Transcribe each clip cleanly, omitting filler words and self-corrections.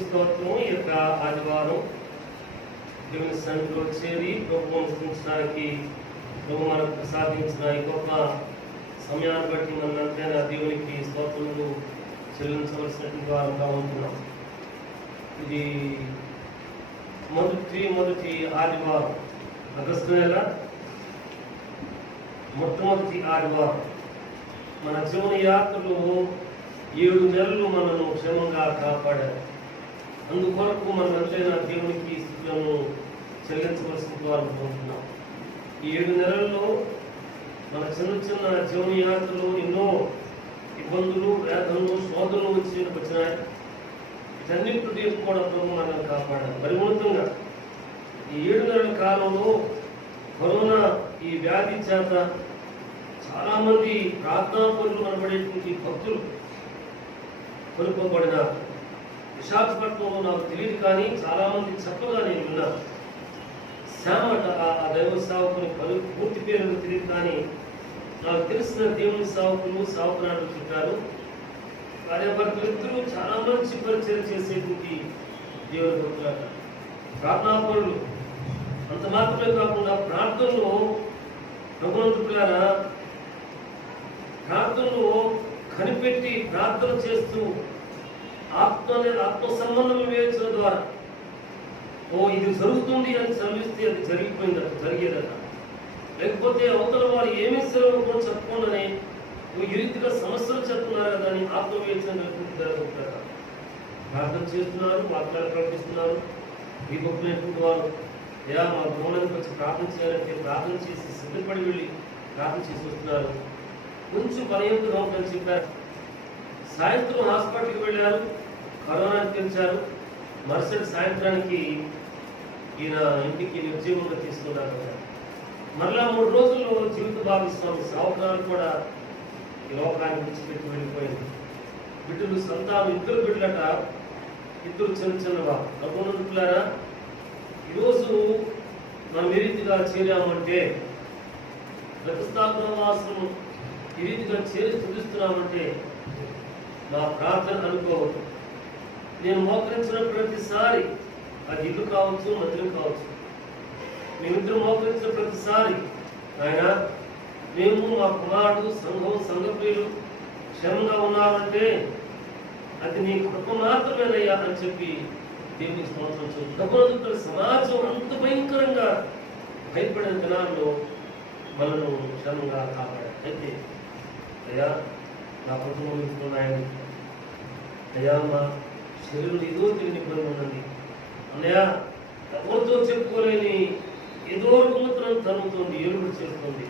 స్తోత్రం. ఈ యొక్క ఆదివారం దేవుని సన్నిధిలో చేరి ప్రభువును స్తుతించడానికి ప్రభు మనకు ప్రసాదించిన ఈ గొప్ప సమయాన్ని బట్టి మనంతైనా దేవునికి స్తోత్రములు చెల్లించవలసినటువంటి వారంగా ఉంటున్నాం. ఇది మొదటి ఆదివారం, ఆగస్టు నెల మొట్టమొదటి ఆదివారం. మన జీవన యాత్రలో 7 నెలలు మనను క్షేమంగా కాపాడారు. అందుకొరకు మనం ఎంతైనా దేవునికి స్థుతులను చెల్లించవలసిన వారు అనుకుంటున్నాం. ఈ 7 నెలల్లో మన చిన్న జీవన యాత్రలో ఎన్నో ఇబ్బందులు, వేదనలు, శోధనలు వచ్చినాయి. వీటన్నింటి కూడా ప్రభు మనల్ని కాపాడారు. పరిమితంగా ఈ 7 నెలల కాలంలో కరోనా ఈ వ్యాధి చేత చాలామంది ప్రార్థనా పనులు అనబడేటువంటి భక్తులు కొనుక్కోబడినారు. విశాఖపట్నంలో నాకు తెలియదు, కానీ చాలామంది చెప్పగా నేను విన్నాను. శ్యామట ఆ దైవ సేవకుని పూర్తి పేరు తెలియదు, కానీ నాకు తెలిసిన దేవుని సేవకులు సేవకునాలు చెప్పారు. భార్యాభర్తలిద్దరూ చాలా మంచి పరిచయం చేసేటువంటి దేవుని భక్తులట. ప్రార్థనా పనులు అంత మాత్రమే కాకుండా ప్రార్థనలో భగవంతులారా, ప్రార్థనలో కనిపెట్టి ప్రార్థన చేస్తూ ఆత్మ సంబంధం వివేచన ద్వారా ఇది జరుగుతుంది అని చదివిస్తే అది జరిగిపోయిందట, జరిగేదట. లేకపోతే అవతల వారు ఏమి సెలవు చెప్పుకోనని ఈ రీతిగా సమస్యలు చెప్తున్నారు కదా అని ఆత్మవివేచన జరుగుతుందట. ప్రార్థన చేస్తున్నారు, వాక్యాలు ప్రకటిస్తున్నారు. ఈ గొప్పటువంటి వారు మా భవనానికి వచ్చి ప్రార్థన చేయాలంటే ప్రార్థన చేసి సిద్ధపడి వెళ్ళి ప్రార్థన చేసి వస్తున్నారు. కొంచెం బలహీనతగా ఉందని చెప్పారు. సాయంత్రం హాస్పిటల్కి వెళ్ళారు, కరోనాకి తెలిసారు. మరుసటి సాయంత్రానికి ఈయన ఇంటికి నిర్జీవంగా తీసుకున్నారు. మరలా 3 రోజుల్లో జీవిత భాగస్వామి సావుకారు కూడా ఈ లోకాన్ని విడిచిపెట్టి వెళ్ళిపోయింది. బిడ్డలు సంతానం 2 బిడ్డలట, 2 చిన్నవారు. ప్రభువులారా, ఈరోజు మనం ఏ రీతిగా చేరామంటే, ప్రతిష్టాపనవాసం ఈ రీతిగా చేరి స్థుతిస్తున్నామంటే మా ప్రార్థన అనుకోవద్దు. నేను మోకరించిన ప్రతిసారి, అది ఇల్లు కావచ్చు, మందిరం కావచ్చు, మేమిద్దరు మోకరించిన ప్రతిసారి ఆయన మేము మా కుమారుడు సంఘప్రియులు క్షేమంగా ఉన్నామంటే అది నీ కృప మాత్రమేనయ్యా అని చెప్పి దేవునికి స్తోత్రం చేస్తుంది. భగవంతుల సమాజం అంత భయంకరంగా భయపడిన దినాల్లో మనను క్షేమంగా కాపాడారు. అయితే అయ్యా నా కుటుంబం ఉన్నాయని, అయ్యా మా శరీరంలో ఏదో తెలియని ఇబ్బంది ఉన్నది అన్నయ్య, ఎవరితో చెప్పుకోలేని ఏదో రుగ్మతను తరుగుతుంది, ఏడుగుడు చేస్తుంది.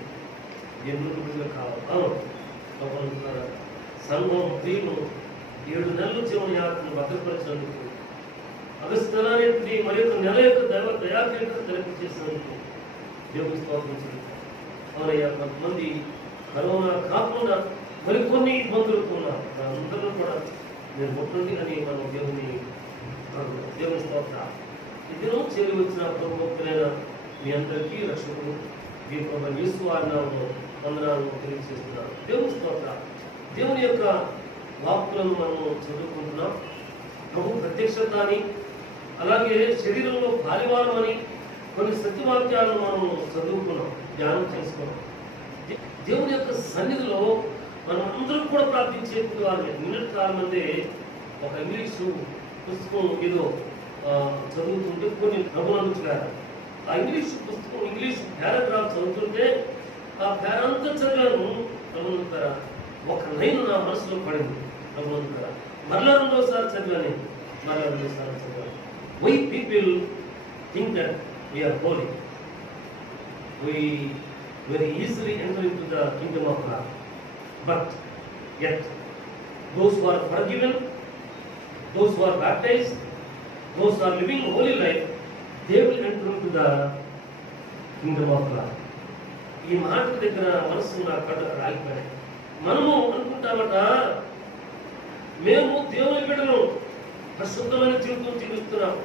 ఎన్నుగుడుగా కావాలి సంఘం ప్రియులు 7 నెలలు జీవన యాత్రను భద్రపరిచినందుకు, ఆగస్టు నెలనేటిది మరి యొక్క నెల యొక్క దయాకేంద్ర తలపి చేసినందుకు దేవుని స్తోత్రం. అవునయ్యా, కొంతమంది కరోనా కాకుండా మరికొన్ని ఇబ్బందులతో ఉన్నారు. అందరూ కూడా నేను ముట్టండి అని మనం దేవుని స్తోత్ర. ఇద్దరు చేరి వచ్చిన ప్రభుత్వైన మీ అందరికీ రక్షకుడు యేసు వారి నామములో వందనాలను తెలియజేస్తున్నాను. దేవుని స్తోత్ర. దేవుని యొక్క వాక్కులను మనము చదువుకుంటున్నాం. ప్రభు ప్రత్యక్షత అని, అలాగే శరీరంలో పాలివారం అని కొన్ని సత్యవాక్యాలను మనము చదువుకున్నాం, ధ్యానం చేసుకున్నాం. దేవుని యొక్క సన్నిధిలో మనం అందరూ కూడా ప్రార్థించేటువంటి వారు. నిన్నటి కాలం మందే ఒక ఇంగ్లీషు పుస్తకం ఏదో చదువుతుంటే కొన్ని ప్రభుత్వారు ఆ ఇంగ్లీషు పుస్తకం ఇంగ్లీష్ పారాగ్రాఫ్ చదువుతుంటే ఆ పారా అంతా చదివాను. ప్రభుత్వ ఒక లైన్ నా మనసులో పడింది. ప్రభుత్వ మరలా 2వ సారి చదివాను. మరలా 2వ సారి చదివాను. Why people think that we are holy, we very easily enter into the kingdom of God, but yet those who are forgiven, those who are baptized, those who are living holy life, they will enter into the kingdom of God. ఈ మాట దగ్గర మనసు నా కడ రాగిపోయాయి. మనము అనుకుంటామట, మేము దేవుని బిడ్డలు, పరిశుద్ధమైన జీవితం జీవిస్తున్నాం,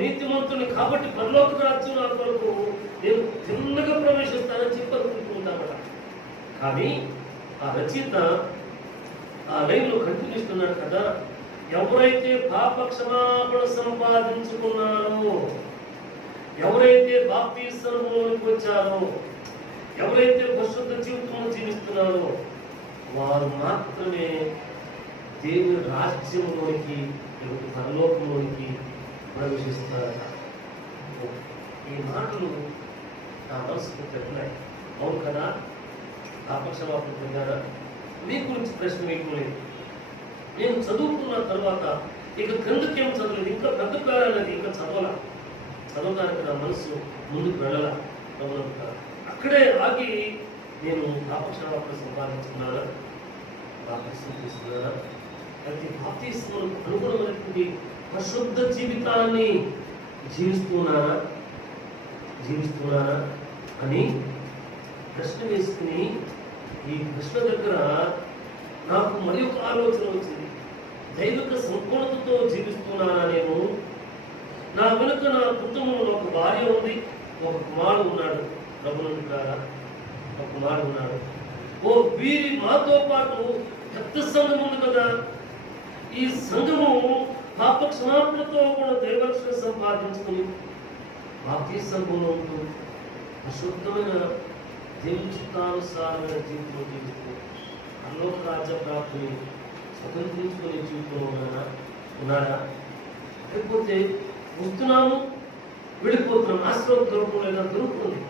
నీతిమంతుని కాబట్టి పరలోక రాజ్యం నా కొరకు నేను చిన్నగా ప్రవేశిస్తానని చెప్పి అనుకుంటున్నామట. కానీ ఆ రచయిత ఆ లైన్లో కంటిన్యూ ఇస్తున్నాడు కదా, ఎవరైతే పాప క్షమాపణ సంపాదించుకున్నారో, ఎవరైతే బాప్తిస్మములోకి వచ్చారో, ఎవరైతే పరిశుద్ధ జీవితంలో జీవిస్తున్నారో వారు మాత్రమే దేవుని రాజ్యంలోనికి, పరలోకంలోనికి ప్రవేశిస్తారు. ఈ మాటలు నా మనసుకు తగ్గినాయి. అవును కదా, పాపక్షమాపణ పొందారా? మీ గురించి ప్రశ్న వేయటం లేదు. నేను చదువుకున్న తర్వాత ఇక క్రిందకేం చదవలేదు, ఇంకా పెద్ద ప్రాణాలది ఇంకా చదవడానికి నా మనసు ముందుకు వెళ్ళాల. అక్కడే ఆగి నేను పాపక్షమాపణ సంపాదించుకున్నానా, బాప్తిస్మం తీసుకున్నానా, అయితే బాప్తిస్మములకు అనుగుణమైనటువంటి పరిశుద్ధ జీవితాన్ని జీవిస్తున్నానా అని ప్రశ్న వేసుకుని, ఈ ప్రశ్న దగ్గర నాకు మరి ఒక ఆలోచన వచ్చింది. దైవిక సంపూర్ణతతో జీవిస్తున్నానా నేను? నా వెనుక నా కుటుంబంలో ఒక భార్య ఉంది, ఒక కుమారుడు ఉన్నాడు. ప్రభునంటారా, ఒక కుమారుడు ఉన్నాడు. వీరి మాతో పాటు పెద్ద సంఘం ఉంది కదా. ఈ సంఘము పాప క్షమాపణతో కూడా దైవరక్షణ సంపాదించుకుని బాప్తిస్మములో ఉంటూ అశుద్ధమైన దేవుని చిత్తానుసారమైన జీవితంలో జీవిస్తూ పరలోక రాజ్య ప్రాప్తిని స్వతంత్రించుకునే జీవితంలో ఉన్నాడా? లేకపోతే వస్తున్నాము వెళ్ళిపోతున్నాం, ఆశ్రమం దొరకడం లేదా దొరుకుతుంది,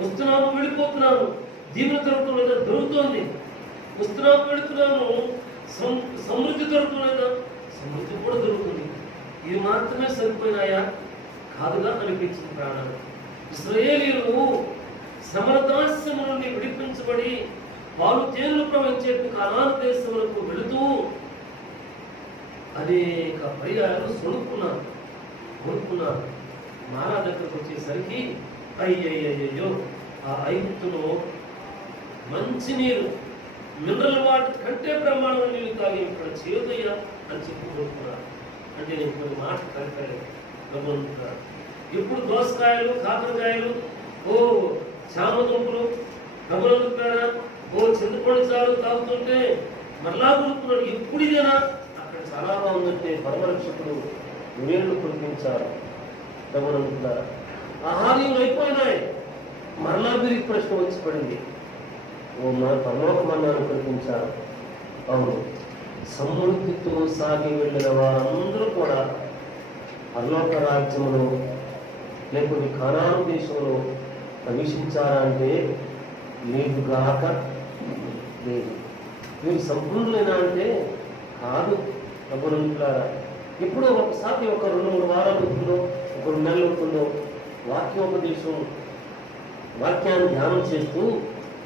వస్తున్నాము వెళ్ళిపోతున్నాము, దీవెన దొరకడం లేదా దొరుకుతుంది, వస్తున్నాము వెళుతున్నాము, సమృద్ధి దొరకడం లేదా సమృద్ధి కూడా దొరుకుతుంది. ఇవి మాత్రమే సరిపోయినాయా? కాదుగా అనిపించింది ప్రాణాలు. ఇశ్రాయేలీయులు శ్రమల దాస్యము నుండి విడిపించబడి వారు తేనెలు ప్రవహించే కనాను దేశములకు వెళుతూ అనేక పర్యాయాలు కొనుక్కున్నారు. మారా దగ్గరకు వచ్చేసరికి అయ్యయ్యో, ఆ ఐగుప్తులో మంచినీరు మినరల్ వాటర్ కంటే ప్రమాణం నీళ్ళు తాగి ఇక్కడ చేదయ్యా అని చెప్పి కొనుక్కున్నారు. అంటే నేను కొన్ని మాటలు కలిపాను. ఎప్పుడు దోసకాయలు, కాకరకాయలు, చామదుంపులు, గమనందుకున్నారా, చింతపండు చారు తాగుతుంటే మరలా కొనుక్కున్నాడు. ఎప్పుడు ఇదేనా? అక్కడ చాలా బాగుందంటే పరమరక్షకుడు నీళ్లు కురిపించారు. గమనందుకున్నారా, ఆహార్యం అయిపోయినాయి. మరలా మీరు ప్రశ్న వచ్చి పడింది. మన పరలోకమన్నాను కురిపించారు. అవును, సమృద్ధితో సాగి వెళ్ళిన వారందరూ కూడా పరలోక రాజ్యములో లేకపోతే కనాను దేశంలో ప్రవేశించారా అంటే లేదుగాక లేదు. మీరు సంపూర్ణులైనా అంటే కాదు. ప్రభునంటులారా, ఎప్పుడో ఒకసారి ఒక 2-3 వారాలు ఉంటుందో, ఒక 2 నెలలు ఉంటుందో వాక్యోపదేశం, వాక్యాన్ని ధ్యానం చేస్తూ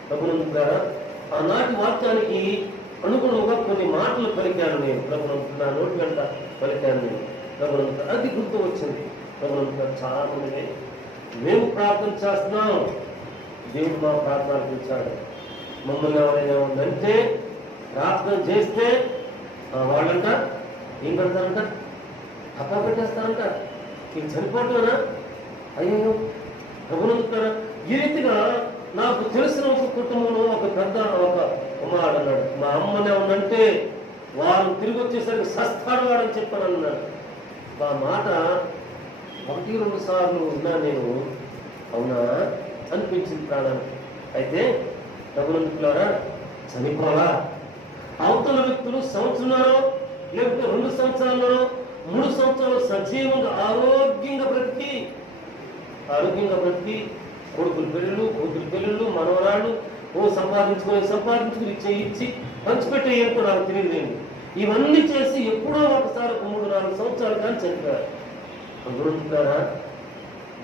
ప్రభునంటులారా, ఆనాటి వాక్యానికి అనుగుణంగా కొన్ని మాటలు పలికాను నేను. ప్రభునంటున్నా నోటి వెంట పలికాను నేను. ప్రభునంత అది గుర్తు వచ్చింది. ప్రభునంత చాలా మంది మేము ప్రార్థన చేస్తున్నాం, దేవుడు మా ప్రార్థన అర్పించాడు. మమ్మల్ని ఎవరైనా ఉందంటే ప్రార్థన చేస్తే వాళ్ళంట ఏం పెడతారంట, అప్పా పెట్టేస్తారంట. ఇది చనిపోవటమేనా? అయ్యో ప్రభునంతారా. ఈ రీతిగా నాకు తెలిసిన ఒక కుటుంబంలో ఒక పెద్ద ఒక కుమారుడు అన్నాడు, మా అమ్మనే ఉందంటే వారు తిరిగి వచ్చేసరికి సస్తాడు వాడని చెప్పాను అన్నాడు. ఆ మాట 1-2 సార్లు ఉన్నా నేను. అవునా అనిపించింది ప్రాణానికి. అయితే ప్రభునందుకులారా, చనిపోవాలా? అవతల వ్యక్తులు సంవత్సరంలో లేకపోతే 2 సంవత్సరాల్లో 3 సంవత్సరాలు సజీవంగా ఆరోగ్యంగా బ్రతికి కొడుకులు పెళ్ళిళ్ళు, కూతురు పెళ్ళిళ్ళు, మనవరాళ్ళు సంపాదించుకుని ఇచ్చి పంచిపెట్టే ఏంటో నాకు తెలియదండి. ఇవన్నీ చేసి ఎప్పుడో ఒకసారి 3-4 సంవత్సరాలు కానీ చనిపోయారు. అందుకుంటారా,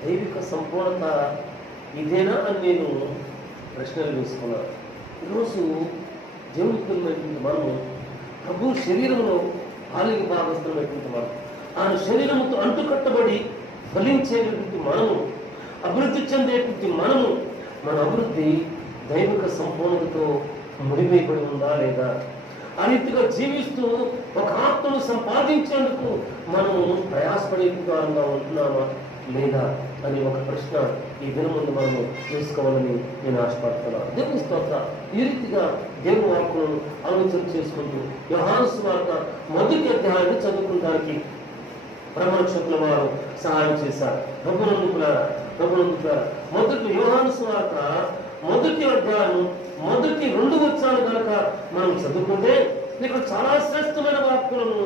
దైవిక సంపూర్ణత ఇదేనా అని నేను ప్రశ్నలు వేసుకున్నాను. ఈరోజు దేవుడికి మనము ప్రభు శరీరంలో ఆలికి భాగస్తున్నటువంటి మనం, ఆయన శరీరముతో అంటుకట్టబడి ఫలించేటువంటి మనము, అభివృద్ధి చెందేటువంటి మనము, మన అభివృద్ధి దైవిక సంపూర్ణతతో ముడివేయబడి ఉందా లేదా? ఆ రీతిగా జీవిస్తూ ఒక ఆత్మను సంపాదించేందుకు మనము ప్రయాసపడే విధానంగా ఉంటున్నామా లేదా అని ఒక ప్రశ్న ఈ దినం ముందు మనము తెలుసుకోవాలని నేను ఆశపడుతున్నాను. దేవుని స్తోత్రం. ఈ రీతిగా దేవుని వాక్కులను ఆలోచన చేసుకుంటూ యోహాను సువార్త మొదటి అధ్యాయాన్ని చదువుకోవడానికి ప్రమోక్షకుల వారు సహాయం చేశారు. ప్రభునందుకులారా మొదటి యోహాను సువార్త మొదటి అధ్యాయం మొదటి 2 వచనాలు కనుక మనం చదువుకుంటే ఇక్కడ చాలా శ్రేష్టమైన వాక్కులను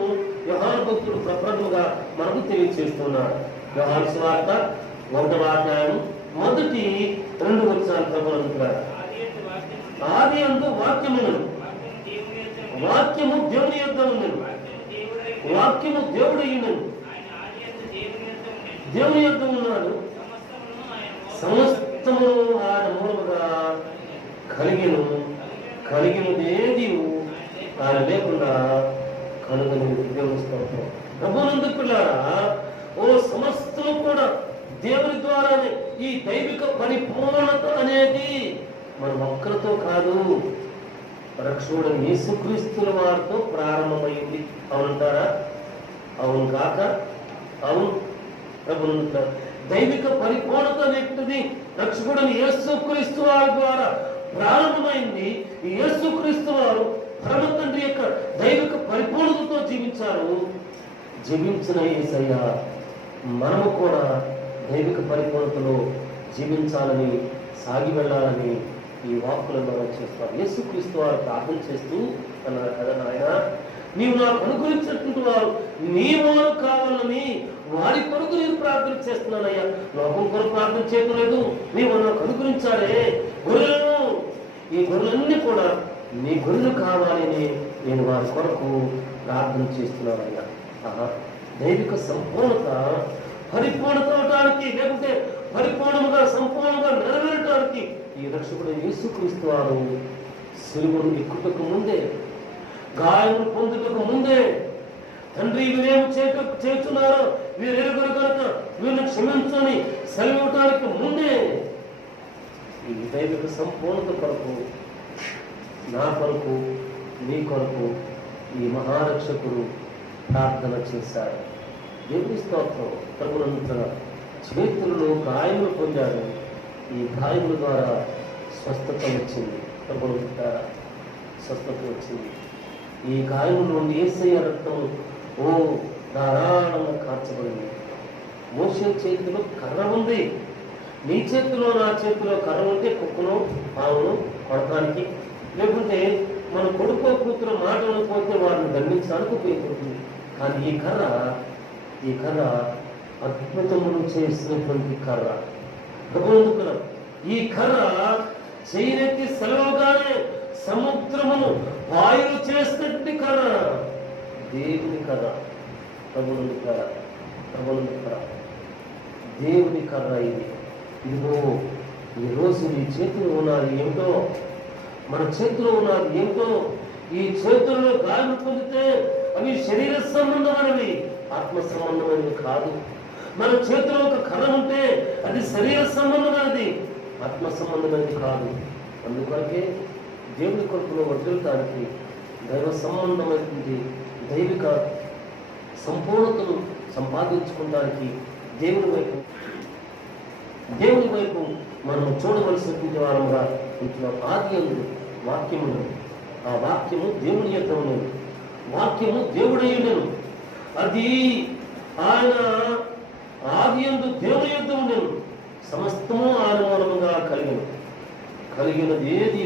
యోహాను భక్తుడు ప్రప్రథముగా మనకు తెలియజేస్తున్నారు. యోహాను సువార్త 1వ అధ్యాయం మొదటి 2 వచనాలు ప్రభునందుకులారా. ఆదియందు వాక్యమును, వాక్యము దేవుని యొద్ద ఉండెను, వాక్యము దేవుడు అయ్యుండెను, దేవుని యొద్ద ఉన్నాడు, సమస్తము ఆయన మూలముగా కలిగినదేది ఆయన లేకుండా కనుగొనేది. దేవుని స్తోత్రం. ప్రభునందు పిల్లారా, ఓ సమస్తము కూడా దేవుని ద్వారానే. ఈ దైవిక పరిపూర్ణత అనేది మన ఒక్కరితో కాదు, రక్షకుడు యేసుక్రీస్తుల వారితో ప్రారంభమైంది. అవునంటారా? అవును కాక అవును. ప్రభునందు దైవిక పరిపూర్ణత అనేది రక్షకుడు యేసుక్రీస్తు వారి ద్వారా ప్రారంభమైంది. ఈ యేసుక్రీస్తు వారు పరమ తండ్రి యొక్క దైవిక పరిపూర్ణతతో జీవించారు. జీవించిన యేసయ్య మనము కూడా దైవిక పరిపూర్ణతలో జీవించాలని, సాగి వెళ్ళాలని ఈ వాక్కుల ద్వారా చేస్తారు. యేసుక్రీస్తు వారు ప్రార్థన చేస్తూ అన్నారు కదా, నాయన నీవు నాకు అనుగ్రహించినటువంటి వారు నీ వారు కావాలని వారి కొరకు నేను ప్రార్థన చేస్తున్నానయ్యా. లోకం కొరకు ప్రార్థన చేయలేదు, నీవు నాకు అనుగ్రహించాలే గొర్రెలను. ఈ గొర్రెలన్నీ కూడా నీ గొర్రెలు కావాలని నేను వారి కొరకు ప్రార్థన చేస్తున్నానయ్యా. దైవిక సంపూర్ణత పరిపూర్ణత అవటానికి, లేకుంటే పరిపూర్ణంగా సంపూర్ణంగా నెరవేరటానికి ఈ రక్షకుడు యేసుక్రీస్తు వారు సిలువను ఎక్కుటకు ముందే, గాయము పొందుటకు ముందే, తండ్రి వీరేమి చేస్తున్నారో వీరెరుగురు కనుక వీరిని క్షమించని సెలవివ్వటానికి ముందే ఈ దైవిక సంపూర్ణత కొరకు, నా కొరకు, నీ కొరకు ఈ మహారక్షకుడు ప్రార్థన చేశాడు. దేవుని స్తోత్రం. ప్రభునంతగా చేతులలో గాయములు పొందాడు. ఈ గాయముల ద్వారా స్వస్థత వచ్చింది. ప్రభునంత స్వస్థత వచ్చింది. ఈ గాయముల నుండి యేసయ్య రక్తము ధారాళంగా కార్చబడింది. మోషే చేతిలో కర్ర ఉంది. నీ చేతిలో నా చేతిలో కర్ర ఉంటే కుక్కను పావును కొడటానికి, లేకుంటే మన కొడుకో కూతురు మాటలు పోతే వారిని దండించడానికి ఉపయోగపడుతుంది. కానీ ఈ కర్ర అద్భుతములు చేసినటువంటి కర్ర. ఈ కర్ర చేయనెత్తి సెలవుగానే సముద్రమును వాయువు చేసినటువంటి కర్ర, దేవుని కర్ర. ప్రభువుని కర్ర, దేవుని కర్ర ఇది. ఇదిగో ఈరోజు నీ చేతిలో ఉన్నది ఏమిటో, మన చేతిలో ఉన్నది ఏమిటో. ఈ చేతుల్లో గాలి పొందితే అవి శరీర సంబంధమైనవి, ఆత్మ సంబంధమైనవి కాదు. మన చేతిలో ఒక కర్ర ఉంటే అది శరీర సంబంధమైనది, ఆత్మ సంబంధమైనది కాదు. అందుకొరకే దేవుని కొరకులో వర్ధిల్లడానికి, దైవ సంబంధమైనటువంటి దైవిక సంపూర్ణతను సంపాదించుకోవడానికి దేవుని వైపు మనం చూడవలసినటువంటి వారంగా ఉంటున్నాం. ఆదియందు వాక్యమును, ఆ వాక్యము దేవుని యొక్క ఉన్నది, వాక్యము దేవుడయ్యుండెను. అది ఆయన ఆదియందు దేవుని యొక్క ఉండెను, సమస్తము ఆయన మూలముగా కలిగినది ఏది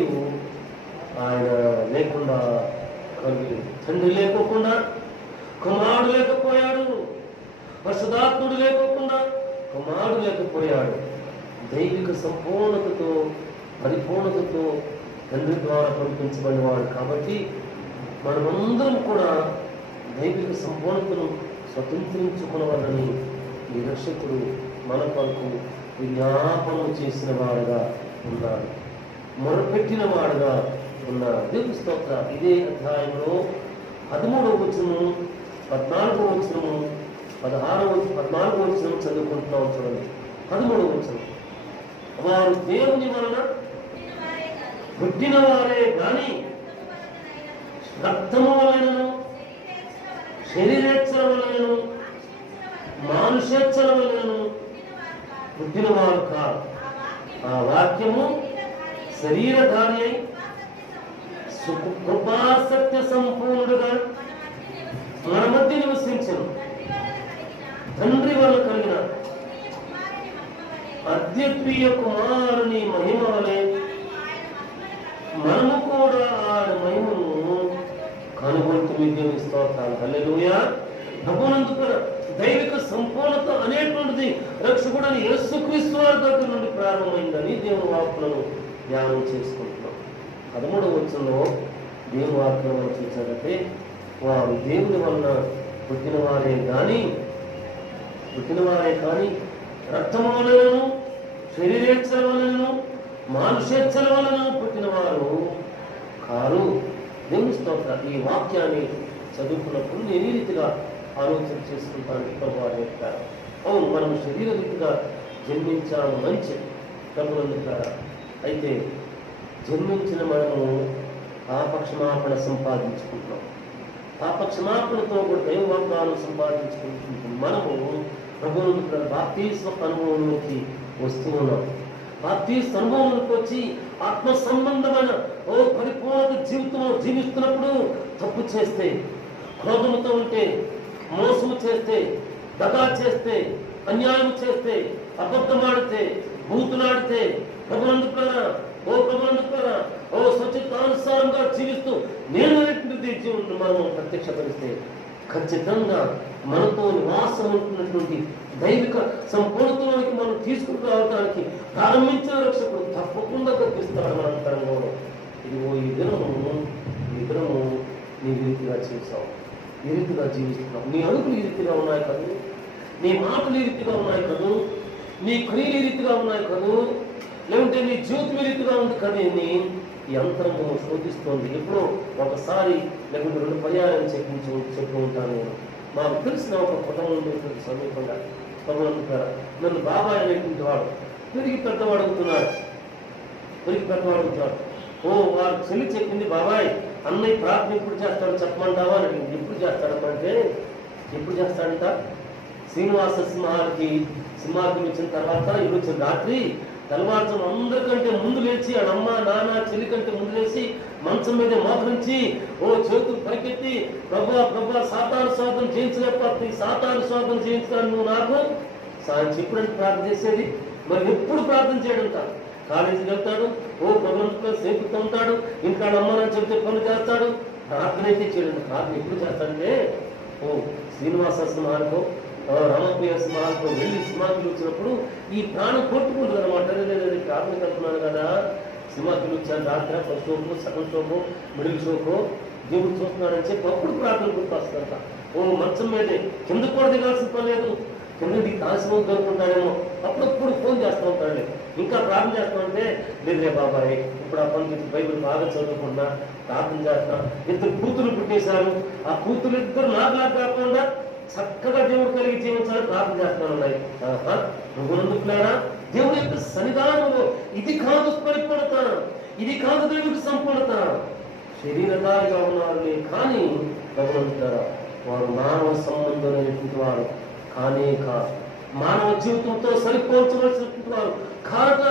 ఆయన లేకుండా కలిగింది. తండ్రి లేకోకుండా కుమారుడు లేకపోయాడు, పరిశుద్ధాత్ముడు లేకోకుండా కుమారుడు లేకపోయాడు. దైవిక సంపూర్ణతతో, పరిపూర్ణతతో తండ్రి ద్వారా పంపించబడిన వాడు. కాబట్టి మనమందరం కూడా దైవిక సంపూర్ణతను స్వతంత్రించుకున్నవాడని ఈ రక్షకుడు మన కొరకు విజ్ఞాపనం చేసిన వాడుగా ఉన్నాడు, మొరపెట్టిన వాడుగా ఉన్నాడు. దేవుని స్తోత్ర. ఇదే అధ్యాయంలో 13వ వచనం, 14వ వచనము, 14వ వచనం చదువుకుంటున్నాం. చూడండి 13వ వచనం. వారు దేవుని వలన పుట్టిన వారే గాని రక్తము వలనను, శరీరేచ్ఛల వలనను, మానుషేచ్ఛల వలనను పుట్టినవారు కాదు. ఆ వాక్యము శరీరధారి అయి కృపాసత్య సంపూర్ణుడుగా మన మధ్య నివసించను. తండ్రి వల్ల కలిగిన అద్వితీయ కుమారుని మహిమ వలె మనము కూడా ఆయన మహిమను కనుగొంటుంది. దేవుని స్తోత్రాలు. హల్లెలూయా. ప్రభువునందు దైవిక సంపూర్ణత అనేటువంటిది రక్షకుడైన యేసుక్రీస్తు వారి దగ్గర నుండి ప్రారంభమైందని దేవుని వాక్కులను ధ్యానం చేసుకుంటున్నాం. 13వ వచనంలో దేవుని వాక్కులను చూసారంటే, వారు దేవుని వలన పుట్టినవారే కానీ రక్తము వలనను శరీరేచ్ఛల వలనను మానుషేచ్ఛల వలన పుట్టినవారు కారు. దేవుని స్తోత్ర. ఈ వాక్యాన్ని చదువుకున్నప్పుడు నేను ఈ రీతిగా ఆలోచన చేసుకుంటానికి ప్రభువారు చెప్పారు. అవును, మనం శరీర రీతిగా జన్మించాము మంచి ప్రభువులందుతారా. అయితే జన్మించిన మనము పాపక్షమాపణ సంపాదించుకుంటున్నాం. పాపక్షమాపణతో కూడా దైవ వాగ్దానం సంపాదించుకుంటున్నాం. మనము ప్రభువులందుకు బాప్తిస్మ అనుభవంలోకి వస్తూ ఉన్నాం. బాప్తిస్మ అనుభవంలోకి వచ్చి ఆత్మ సంబంధమైన పరిపూర్ణ జీవితం జీవిస్తున్నప్పుడు తప్పు చేస్తే, క్రోధముతో ఉంటే, మోసము చేస్తే, దగా చేస్తే, అన్యాయం చేస్తే, అబద్ధమాడితే, బూతులాడితే, ప్రభునందుకురా స్వచ్ఛతానుసారంగా జీవిస్తూ నేను జీవితం మనం ప్రత్యక్షపరిస్తే ఖచ్చితంగా మనతో నివాసం ఉంటున్నటువంటి దైవిక సంపూర్ణతలోనికి మనం తీసుకుని రావడానికి ప్రారంభించిన రక్షకుడు తప్పకుండా కల్పిస్తాడు మన అంతరంగంలో. ఇదిగో ఈ దినము నీ రీతిగా చేసావు, ఈ రీతిగా జీవిస్తున్నావు. నీ అడుగులు ఈ రీతిగా ఉన్నాయి కదూ, నీ మాటలు ఈ రీతిగా ఉన్నాయి కదూ, నీ క్రియలు ఈ రీతిగా ఉన్నాయి కదూ, లేకుంటే నీ జీవితం ఈ రీతిగా ఉంది కదే అని ఈ అంతరంగం శోధిస్తోంది. ఎప్పుడో ఒకసారి లేకుంటే 2 పర్యాయం చెప్పి ఉంటాను నేను. మాకు తెలిసిన ఒక కుటుంబం ఉండేటువంటి సమీపంగా ప్రభువులందుతారా, నన్ను బాబాయ్ అనేటువంటి వాడు తిరిగి పెద్దవాడు అవుతున్నాడు. వారు చెల్లి చెప్పింది, బాబాయ్ అన్నయ్య ప్రార్థన ఎప్పుడు చేస్తాడు చెప్పమంటావా అని అడిగింది. ఎప్పుడు చేస్తాడంటే, ఎప్పుడు చేస్తాడంట, శ్రీనివాస సింహార్కి వచ్చిన తర్వాత వచ్చిన రాత్రి తెల్లవారుజాము అందరికంటే ముందు లేచి అమ్మ నాన్న చెల్లి కంటే ముందు లేచి మంచం మీద మోకరించి చేతులు పరికెత్తి, ప్రభా సాతాను స్వాగతం చేయించలేకపోతే సాతాను స్వాగతం చేయించడానికి నువ్వు నాకు సాయం చెప్పుడంటే ప్రార్థన చేసేది. మరి ఎప్పుడు ప్రార్థన చేయడంట, కాలేజీకి వెళ్తాడు, ప్రభుత్వం సేపుతూ ఉంటాడు, ఇంట్లో అమ్మ నాన్న చెబితే పనులు చేస్తాడు, ప్రార్థన అయితే చేయడండి. ప్రార్థన ఎప్పుడు చేస్తాడంటే శ్రీనివాస సింహార్కో రామప్రియ సింహాలతో వెళ్ళి సింహాకులు వచ్చినప్పుడు ఈ ప్రాణం కొట్టుకుంటుంది అనమాట. ప్రార్థన కలుపుతున్నాను కదా, సింహాకులు వచ్చాను రాత్రి ఫస్ట్ షోకు, సెకండ్ షోకు, మిడిల్ షోకు దేవుడు చూస్తున్నాడని చెప్పి అప్పుడు ప్రార్థన గుర్తొస్తుందంట. మంచం మీదే కింద కూడా దిగాల్సిన పని లేదు, కింద దిగి ఆశీర్వాదం కలుపుకుంటాడేమో, అప్పుడప్పుడు ఫోన్ చేస్తూ ఉంటాడు. ఇంకా ప్రార్థన చేస్తామంటే లేదులే బాబాయ్ ఇప్పుడు ఆ పని బైబిల్ బాగా చదువుకున్నా ప్రార్థన చేస్తా. 2 కూతురు పుట్టేశారు, ఆ కూతురు 2 నాకు కాకుండా చక్కగా దేవుడు కలిగి జీవించాలని ప్రార్థన చేస్తున్నాయి. ప్రభువునందుకున్నారా, దేవుడి యొక్క సన్నిధానంలో ఇది కాదు పరిపూర్ణత, ఇది కాదు దేవుడికి సంపూర్ణత. శరీరధారిగా ఉన్నవారులే కానీ ప్రభువునందుకున్నారా, వారు మానవ సంబంధమైనటువంటి వారు కానే కాదు, మానవ జీవితంతో సరిపోల్చవలసినటువంటి వారు కాక,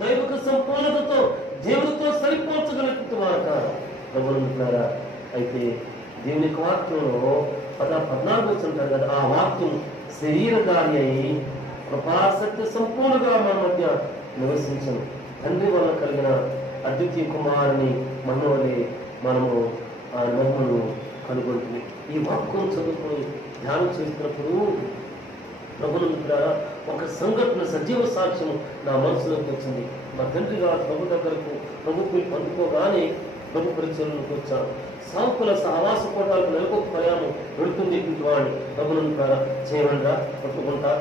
దైవిక సంపూర్ణతతో దేవుడితో సరిపోల్చగలిగినటువంటి వారు కాదు ప్రభువునందుకున్నారా. అయితే దేవుని యొక్క వాక్యంలో 14 వచ్చుంటారు కదా, ఆ వాక్యం శరీరధారి అయి కృపాసత్య సంపూర్ణంగా మన మధ్య నివసించను. తండ్రి వల్ల కలిగిన అద్వితీయ కుమారుని మనవలే మనము ఆ మహిమను కనుగొంటుంది. ఈ వాక్యం చదువుకుని ధ్యానం చేస్తున్నప్పుడు ప్రభువునందుకురా ఒక సంఘటన సజీవ సాక్ష్యం నా మనసులోకి వచ్చింది. మా తండ్రి గారు ప్రభు దగ్గరకు ప్రభుత్వం పండుకోగానే ప్రభు పరిచయంలోకి వచ్చాను. సాంకుల సహవాస కోటాలకు నెలకొక ప్రయాణం వెళుతుంది వాడిని ప్రభువునందుకురా చేయమంటా పట్టుకుంటా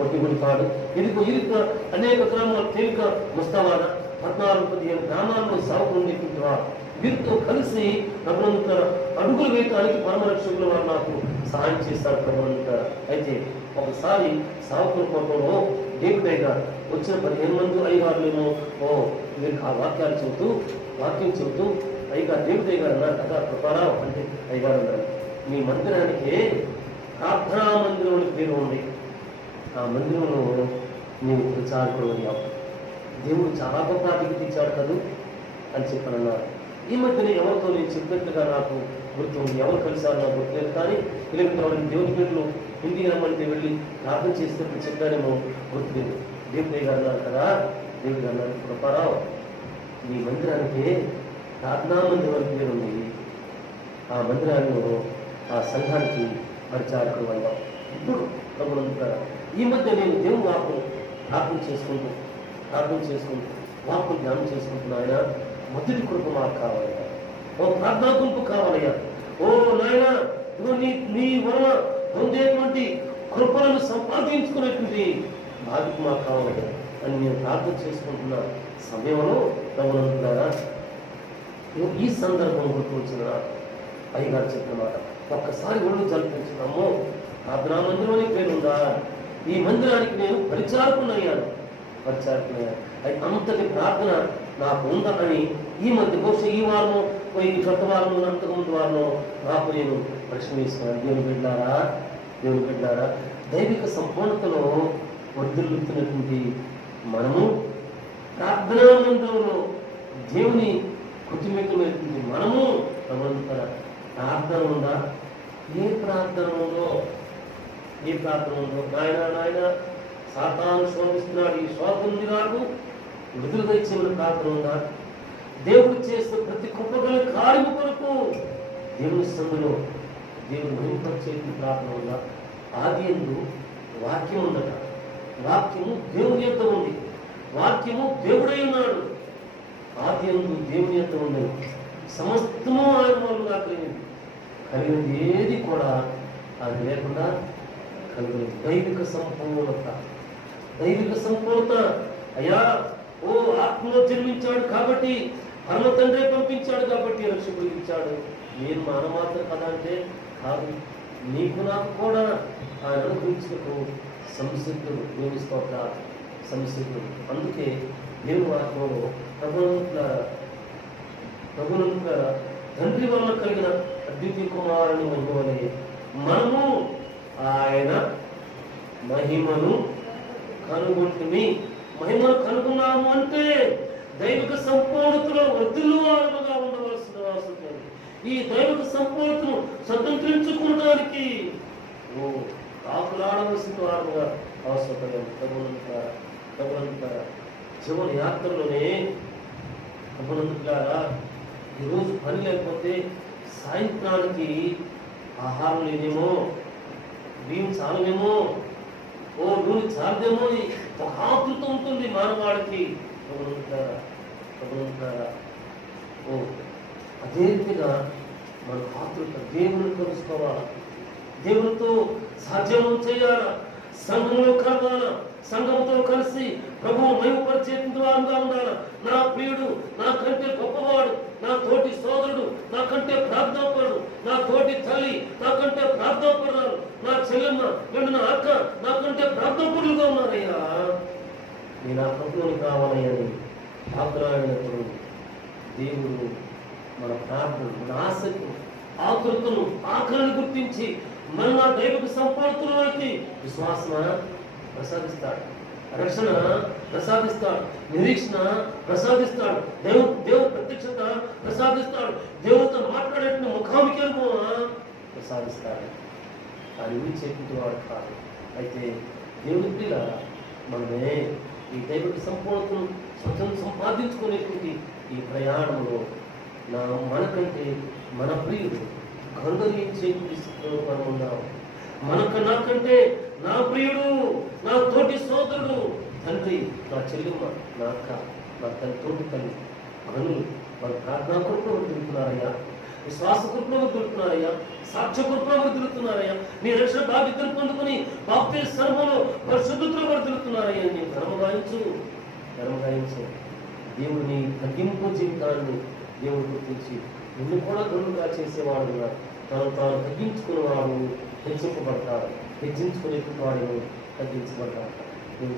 ఒట్టిగుడి కాడు ఇదిగో ఇరుక అనేక గ్రామాలు తేలిక ముస్తావాన 14-15 గ్రామాల్లో సాగులు ఉండేటువంటి వారు వీరితో కలిసి ప్రభువునందుకురా అడుగులు వేయటానికి పరమరక్షకులు వారు నాకు సహాయం చేస్తారు ప్రభువునందుకురా. అయితే ఒకసారి సాగుల కోటలో డేవిడ్ గారు వచ్చిన 15 మంది అయ్యగారులేమో వీరికి ఆ వాక్యం చెబుతూ అయ్యగారు డేవిడ్ గారు అన్నారు కదా, కృపారావు అంటే అయ్యగారు అన్నారు, మీ మందిరానికి ప్రార్థనా మందిరం పేరు ఉంది. ఆ మందిరంలో నీవు ప్రచారకుడు అయ్యావు, దేవుడు చాలా గొప్ప అధిపతి ఇచ్చాడు కదా అని చెప్పనన్నారు. ఈ మధ్యన ఎవరితో నేను చెప్పినట్లుగా నాకు గుర్తుంది, ఎవరు కలిసారు నాకు గుర్తులేదు, కానీ ఇలాంటి దేవుని బిడ్డలు ఇంటికి రమ్మంటే వెళ్ళి ప్రార్థన చేసినప్పుడు చెప్పానేమో గుర్తులేదు. దేవుడి గారు అన్నారు కదా, దేవుడి గారు అన్నారు, కృపారావు ఈ మందిరానికి ప్రార్థనా మందిరం అని పేరు ఉంది, ఆ మందిరాన్ని ఆ సంఘానికి పరిచారకుడు అయ్యాం. ఇప్పుడు ప్రభుత్వ ఈ మధ్య నేను దేవుని వాక్కు ప్రార్థన చేసుకుంటూ వాక్కు ధ్యానం చేసుకుంటున్నా, ఆయన మొదటి కృప మాకు కావాలయ్యా, ఓ ప్రార్థనా గుంపు కావాలయ్యా, ఓ నాయన నీ వలన పొందేటువంటి కృపలను సంపాదించుకునేటువంటి బాధ్యత మాకు కావాలయ్యా అని నేను ప్రార్థన చేసుకుంటున్న సమయంలో ప్రభుత్వారా ఈ సందర్భం గుర్తొచ్చిన అయ్యగారు చెప్పిన మాట ఒక్కసారి ఒళ్ళు జల్పించున్నాము. ప్రార్థనా మందిరం అనే పేరుందా, ఈ మందిరానికి నేను పరిచారకునయ్యాను. అది అంతటి ప్రార్థన నాకు ఉందని ఈ మధ్య బహుశా ఈ వారము ఈ గత వారము అంతకుముందు వారము నాకు నేను ప్రశ్న వేస్తున్నాను. దేవుని బిడ్డారా దైవిక సంపూర్ణతలో వర్ధిల్లుతున్నటువంటి మనము ప్రార్థనా మందిరంలో దేవుని కుటుంబమైనటువంటి మనము ప్రభుత్వ ప్రార్థన ఉందా? ఏ ప్రార్థన ఉందో నాయన సాతాను శోధిస్తున్నాడు, ఈ శోధం ఉంది నాకు విడుదల తెచ్చిన ప్రార్థన ఉందా? దేవుడు చేసిన ప్రతి కృపగల కార్యము కొరకు దేవుని సందులో దేవుడు మహిమపరిచే ప్రార్థన ఉందా? ఆది యందు వాక్యం ఉందట, వాక్యము దేవుని యొక్క ఉంది, వాక్యము దేవుడై ఉన్నాడు. ఆది యందు దేవుని యొక్క ఉంది, సమస్తము ఆయన మూలంగా కలిగినది ఏది కూడా అది లేకుండా కలిగిన దైవిక సంపూర్ణత అయ్యా. ఓ ఆత్మలో జన్మించాడు కాబట్టి, పరమ తండ్రి పంపించాడు కాబట్టి రక్షకుడు ఇచ్చాడు. నేను మానమాత్రం కదా అంటే కాదు, నీకు నాకు కూడా ఆయన అనుభవించకు సంసిద్ధుడు, ప్రేమిస్తోట సంసిద్ధుడు. అందుకే దేవుని ఆత్మలో ప్రభునంత తండ్రి వల్ల కలిగిన అద్వితీయ కుమారుని మహిమలే మనము ఆయన మహిమను కనుగొన్నాము అంటే దైవిక సంపూర్ణతలో వర్ధిల్లువారుగా ఉండవలసిన అవసరం. ఈ దైవిక సంపూర్ణతను స్వతంత్రించుకోవడానికి ఆకులాడవలసిన వారుగా అవసరం. తగునంత జీవన యాత్రలోనే తగునందులారా ఈరోజు పని లేకపోతే సాయంత్రానికి ఆహారం లేదేమో, బియ్యం చాలవేమో, ఓ నూనె చాలదేమో, ఒక ఆతృత ఉంటుంది మానవాడికి. ఓ అదే రీతిగా మన ఆతృత దేవుని కలుసుకోవాలా, దేవునితో సాధ్యం చేయాలా, సంఘంలో కలవాలా, సంఘంతో కలిసి ప్రభువు మహిమపరిచే వారుగా ఉండాలా. నా ప్రియుడు నాకంటే గొప్పవాడు, నా తోటి సోదరుడు నాకంటే ప్రార్థనాపరుడు, నా తోటి తల్లి నాకంటే ప్రార్థనాపరురాలు, నా చెల్లెమ్మ లేదా నా అక్క నాకంటే ప్రార్థనాపరులుగా ఉన్నారయ్యా. నేను ఆ ప్రభువుని కావాలయ్యని ప్రార్థనప్పుడు దేవుడు మన ప్రార్థన, మన ఆశకు, ఆకృతను, ఆకలిని గుర్తించి మన దైవిక సంపూర్ణతలోకి విశ్వాసన ప్రసాదిస్తాడు, రక్షణ ప్రసాదిస్తాడు, నిరీక్షణ ప్రసాదిస్తాడు, దేవుడు ప్రత్యక్షత ప్రసాదిస్తాడు, దేవుడితో మాట్లాడే ముఖాముఖి అనుభవం ప్రసాదిస్తాడు. అది చెప్పిన వాడు కాదు. అయితే దేవుడి పిల్ల మనమే ఈ దైవిక సంపూర్ణతను స్వతంత్రం సంపాదించుకునేటువంటి ఈ ప్రయాణంలో మనకంటే మన ప్రియుడు గౌరవించే మనం ఉన్నాం. నాకంటే నా ప్రియుడు, నా తోటి సోదరుడు, తండ్రి, నా చెల్లెమ్మ, నా అక్క, నా తోటి తల్లి అనులు వారు ప్రార్థనా కృపలో వదులుతున్నారయ్యా, విశ్వాస కృపలో వదులుతున్నారయ్యా, సాక్ష్య కృపలో వదులుతున్నారయ్యా, నీ రక్షణ బాధ్యతలు పొందుకుని బాప్తిస్మ స్థలంలో పరిశుద్ధతలో వదులుతున్నారయ్యా. నీ ధర్మగాయించు. దేవుడిని తగ్గింపు జీవితాన్ని దేవుడు గుర్తించి నిన్ను కూడా గొడవగా చేసేవాడు, తాను తగ్గించుకునేవాడు హెచ్చింపబడతాడు, హెచ్చించుకునేటువంటి వాడు తగ్గించబడతాడు. నువ్వు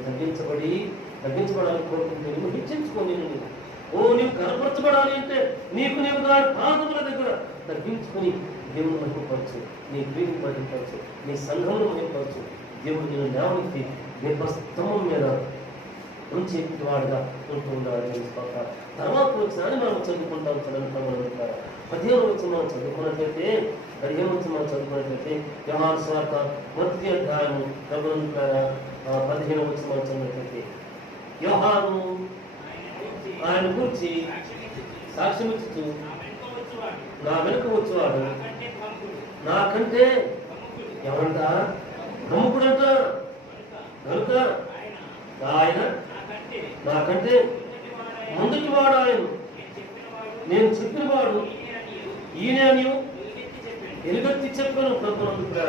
తగ్గించబడాలని కోరుకుంటే నువ్వు హెచ్చించుకొని నీవు కనపరచబడాలి అంటే నీకు నీవుగా పాదముల దగ్గర తగ్గించుకుని దేవుని మహిమపరచు, నీ ప్రియుని మహిమపరచు, నీ సంఘమును మహిమపరచు. దేవుడు నేను లేవనికి దీపస్తంభం మీద ఉంచేటి వాడుగా ఉంటున్నాడు. తర్వాత వచ్చినాన్ని మనం చదువుకుంటాం. చదువుకుంటాం 15వ వచనం మనం చదువుకున్నట్లయితే 15వ వచనం మనం చదువుకున్నట్లయితే యోహాను సువార్త 1వ అధ్యాయము 15వ వచనం మనం చదివినట్లయితే యోహాను ఆయన గురించి సాక్ష్యం ఇచ్చుతూ నా వెనుక వచ్చేవాడు నాకంటే ఎవరంట ప్రముఖుడంట కనుక ఆయన నాకంటే ముందుకి వాడు ఆయన నేను చెప్పిన వాడు ఈయన నీవు ఎలుగెత్తి చెప్పాను ప్రభునందుకురా.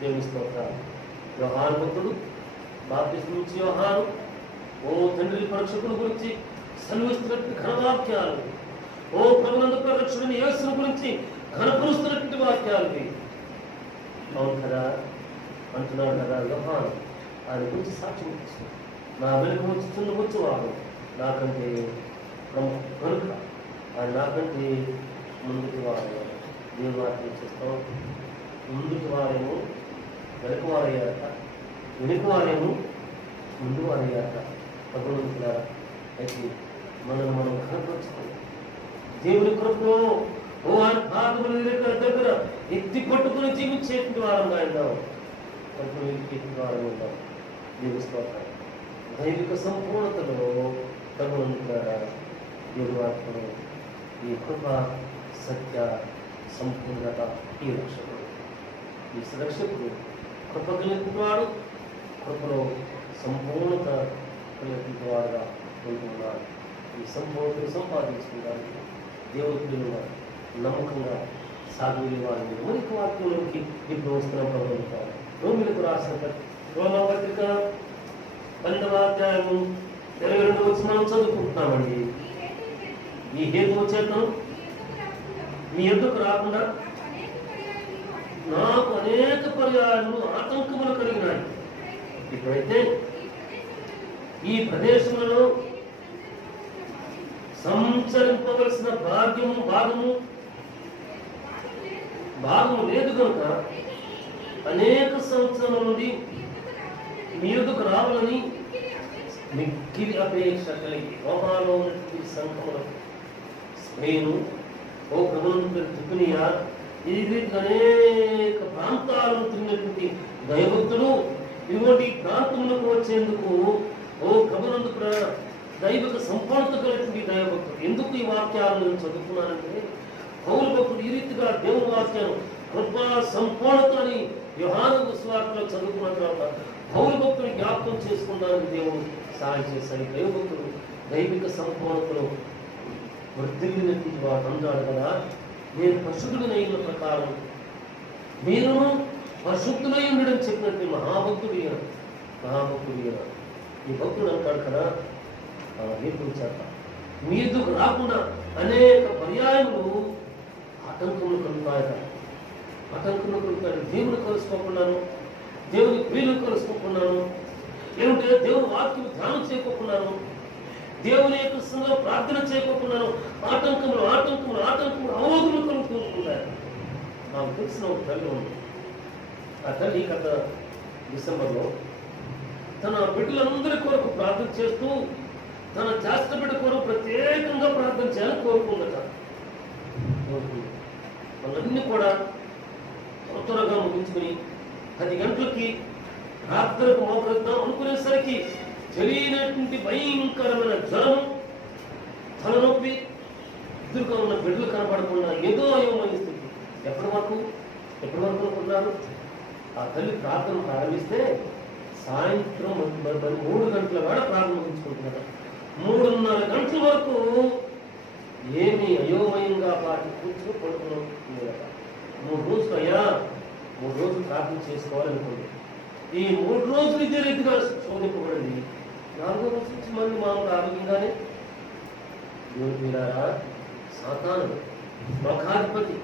దేవుని స్తోత్రాలు. యోహాను భక్తుడు బాప్తిస్మం ఇచ్చి యోహాను ఓ తండ్రి పరీక్షకుల గురించి సెలవిస్తున్నటువంటి ఘనవాక్యాలు, ఓ ప్రభునందు రక్షకుని యేసుని గురించి ఘనపరుస్తున్నటువంటి వాక్యాలు అవును కదా అంటున్నాడు కదా యోహాను. ఆయన గురించి సాక్ష్యం ఇచ్చి నా వెనుక వచ్చేవాడు నాకంటే కనుక ఆయన నాకంటే ముందుకు వాడు. దేవుని వాక్యం చేస్తాం. ముందుకు వారేమో వెనుక వారయ్యాక, వెనుక వారేమో ముందు వారయ్యాక ప్రభుత్వ అయితే మనం కనపరుచుకోవాలి. దేవుని కృపలో ఓ ఆయన భాగముల దగ్గర ఎత్తి పట్టుకుని జీవించేటువంటి వారంగా ఉన్నాం. వారం ఉంటాం. జీవిస్తాం దైవిక సంపూర్ణతలో ప్రభుత్వ దేవుని వాక్యం ఈ కృప సత్య సంపూర్ణత ఈ రక్షకుడు, ఈ సురక్షకుడు కృప కలిగినవాడు, కృపలో సంపూర్ణత కలిగిన వాడుగా ఉంటున్నాడు. ఈ సంపూర్ణతను సంపాదించుకోవడానికి దేవుడు నమ్మకంగా సాగుని వారిని మరిక వాక్యంలోకి ఇప్పుడు వస్తున్నాం. ప్రభుత్వం రోమిలకు రాసిన రోమా పత్రిక 12వ అధ్యాయము 22వ వచనం చదువుకుంటున్నామండి. ఈ హేతువు చేతను మీ ఎదుకు రాకుండా నాకు అనేక పర్యాయాలు ఆటంకములు కలిగినాయి. ఇప్పుడైతే ఈ ప్రదేశంలో సంచరింపవలసిన భాగము లేదు కనుక అనేక సంవత్సరాల నుండి మీ ఎదుకు రావాలని మిక్కిలి అపేక్ష కలిగి రోమాలో ఉన్నటువంటి సంఘములకు స్పెయిను ఓ ప్రభుత్వ తుకునియా ఈ రీతి అనేక ప్రాంతాలను తిరిగినటువంటి దైవభక్తులు ఇటువంటి ప్రాంతంలోకి వచ్చేందుకు ఓ ప్రభునందు దైవిక సంపూర్ణత కలిగినటువంటి దైవభక్తులు. ఎందుకు ఈ వాక్యాలను నేను చదువుతున్నానంటే పౌలు భక్తుడు ఈ రీతిగా దేవుని వాక్యం కృపా సంపూర్ణత అని యోహాను సువార్తలో చదువుకున్న తర్వాత పౌలు భక్తుని జ్ఞాపకం చేసుకున్నారని దేవుడు సహాయం చేశారు. దైవభక్తుడు దైవిక సంపూర్ణతలో వర్ధిల్లినటువంటి వాడు అన్నాడు కదా, నేను పరిశుద్ధుడైన ప్రకారం మీరు పరిశుద్ధులై ఉండడం చెప్పినట్టు మహాభక్తుడు ఈ భక్తుడు అంటాడు కదా హేతువు చేత మీ ఎదుకు రాకుండా అనేక పర్యాయములు ఆటంకములు కలుగుతాయట. దేవుని కలుసుకోకున్నాను, దేవుని ప్రియులు కలుసుకోకున్నాను, ఏమంటే దేవుని వాక్యం ధ్యానం చేయకోకున్నాను, దేవుని యొక్క సంఘంలో ప్రార్థన చేయకోకున్నాను. ఆటంకములు అవరోధములు కలుగుతున్నాయి. నాకు తెలిసిన ఒక తల్లి ఉంది. ఆ తల్లి గత డిసెంబర్లో తన బిడ్డలందరి కొరకు ప్రార్థన చేస్తూ తన జ్యేష్ఠ బిడ్డ కొరకు ప్రత్యేకంగా ప్రార్థన చేయాలని కోరుకుందట. వాళ్ళన్నీ కూడా త్వరగా ముగించుకుని 10 గంటలకి రాత్రికి మోకరిద్దాం అనుకునేసరికి తెలియనటువంటి భయంకరమైన జ్వరం, తలనొప్పి, ఎదురుగా ఉన్న బిడ్డలు కనపడకుండా ఏదో అయోమయ స్థితి. ఎప్పటి వరకు అనుకున్నారు? ఆ తల్లి ప్రార్థన ప్రారంభిస్తే సాయంత్రం 3 గంటల వేళ ప్రార్థన ముగించుకుంటున్నారు. 3:30 గంటల వరకు ఏమి అయోమయంగా పాటి కూర్చొని పడుకున్నాం. 3 రోజులు అయ్యా 3 రోజులు ప్రార్థన చేసుకోవాలనుకోండి. ఈ 3 రోజులు ఇదే రీతిగా శోధింపబడింది. 4వ రోజు నుంచి మళ్ళీ మామూలు ఆరోగ్యంగానే. దేవుడారా, సాతానుడు లోకాధిపతి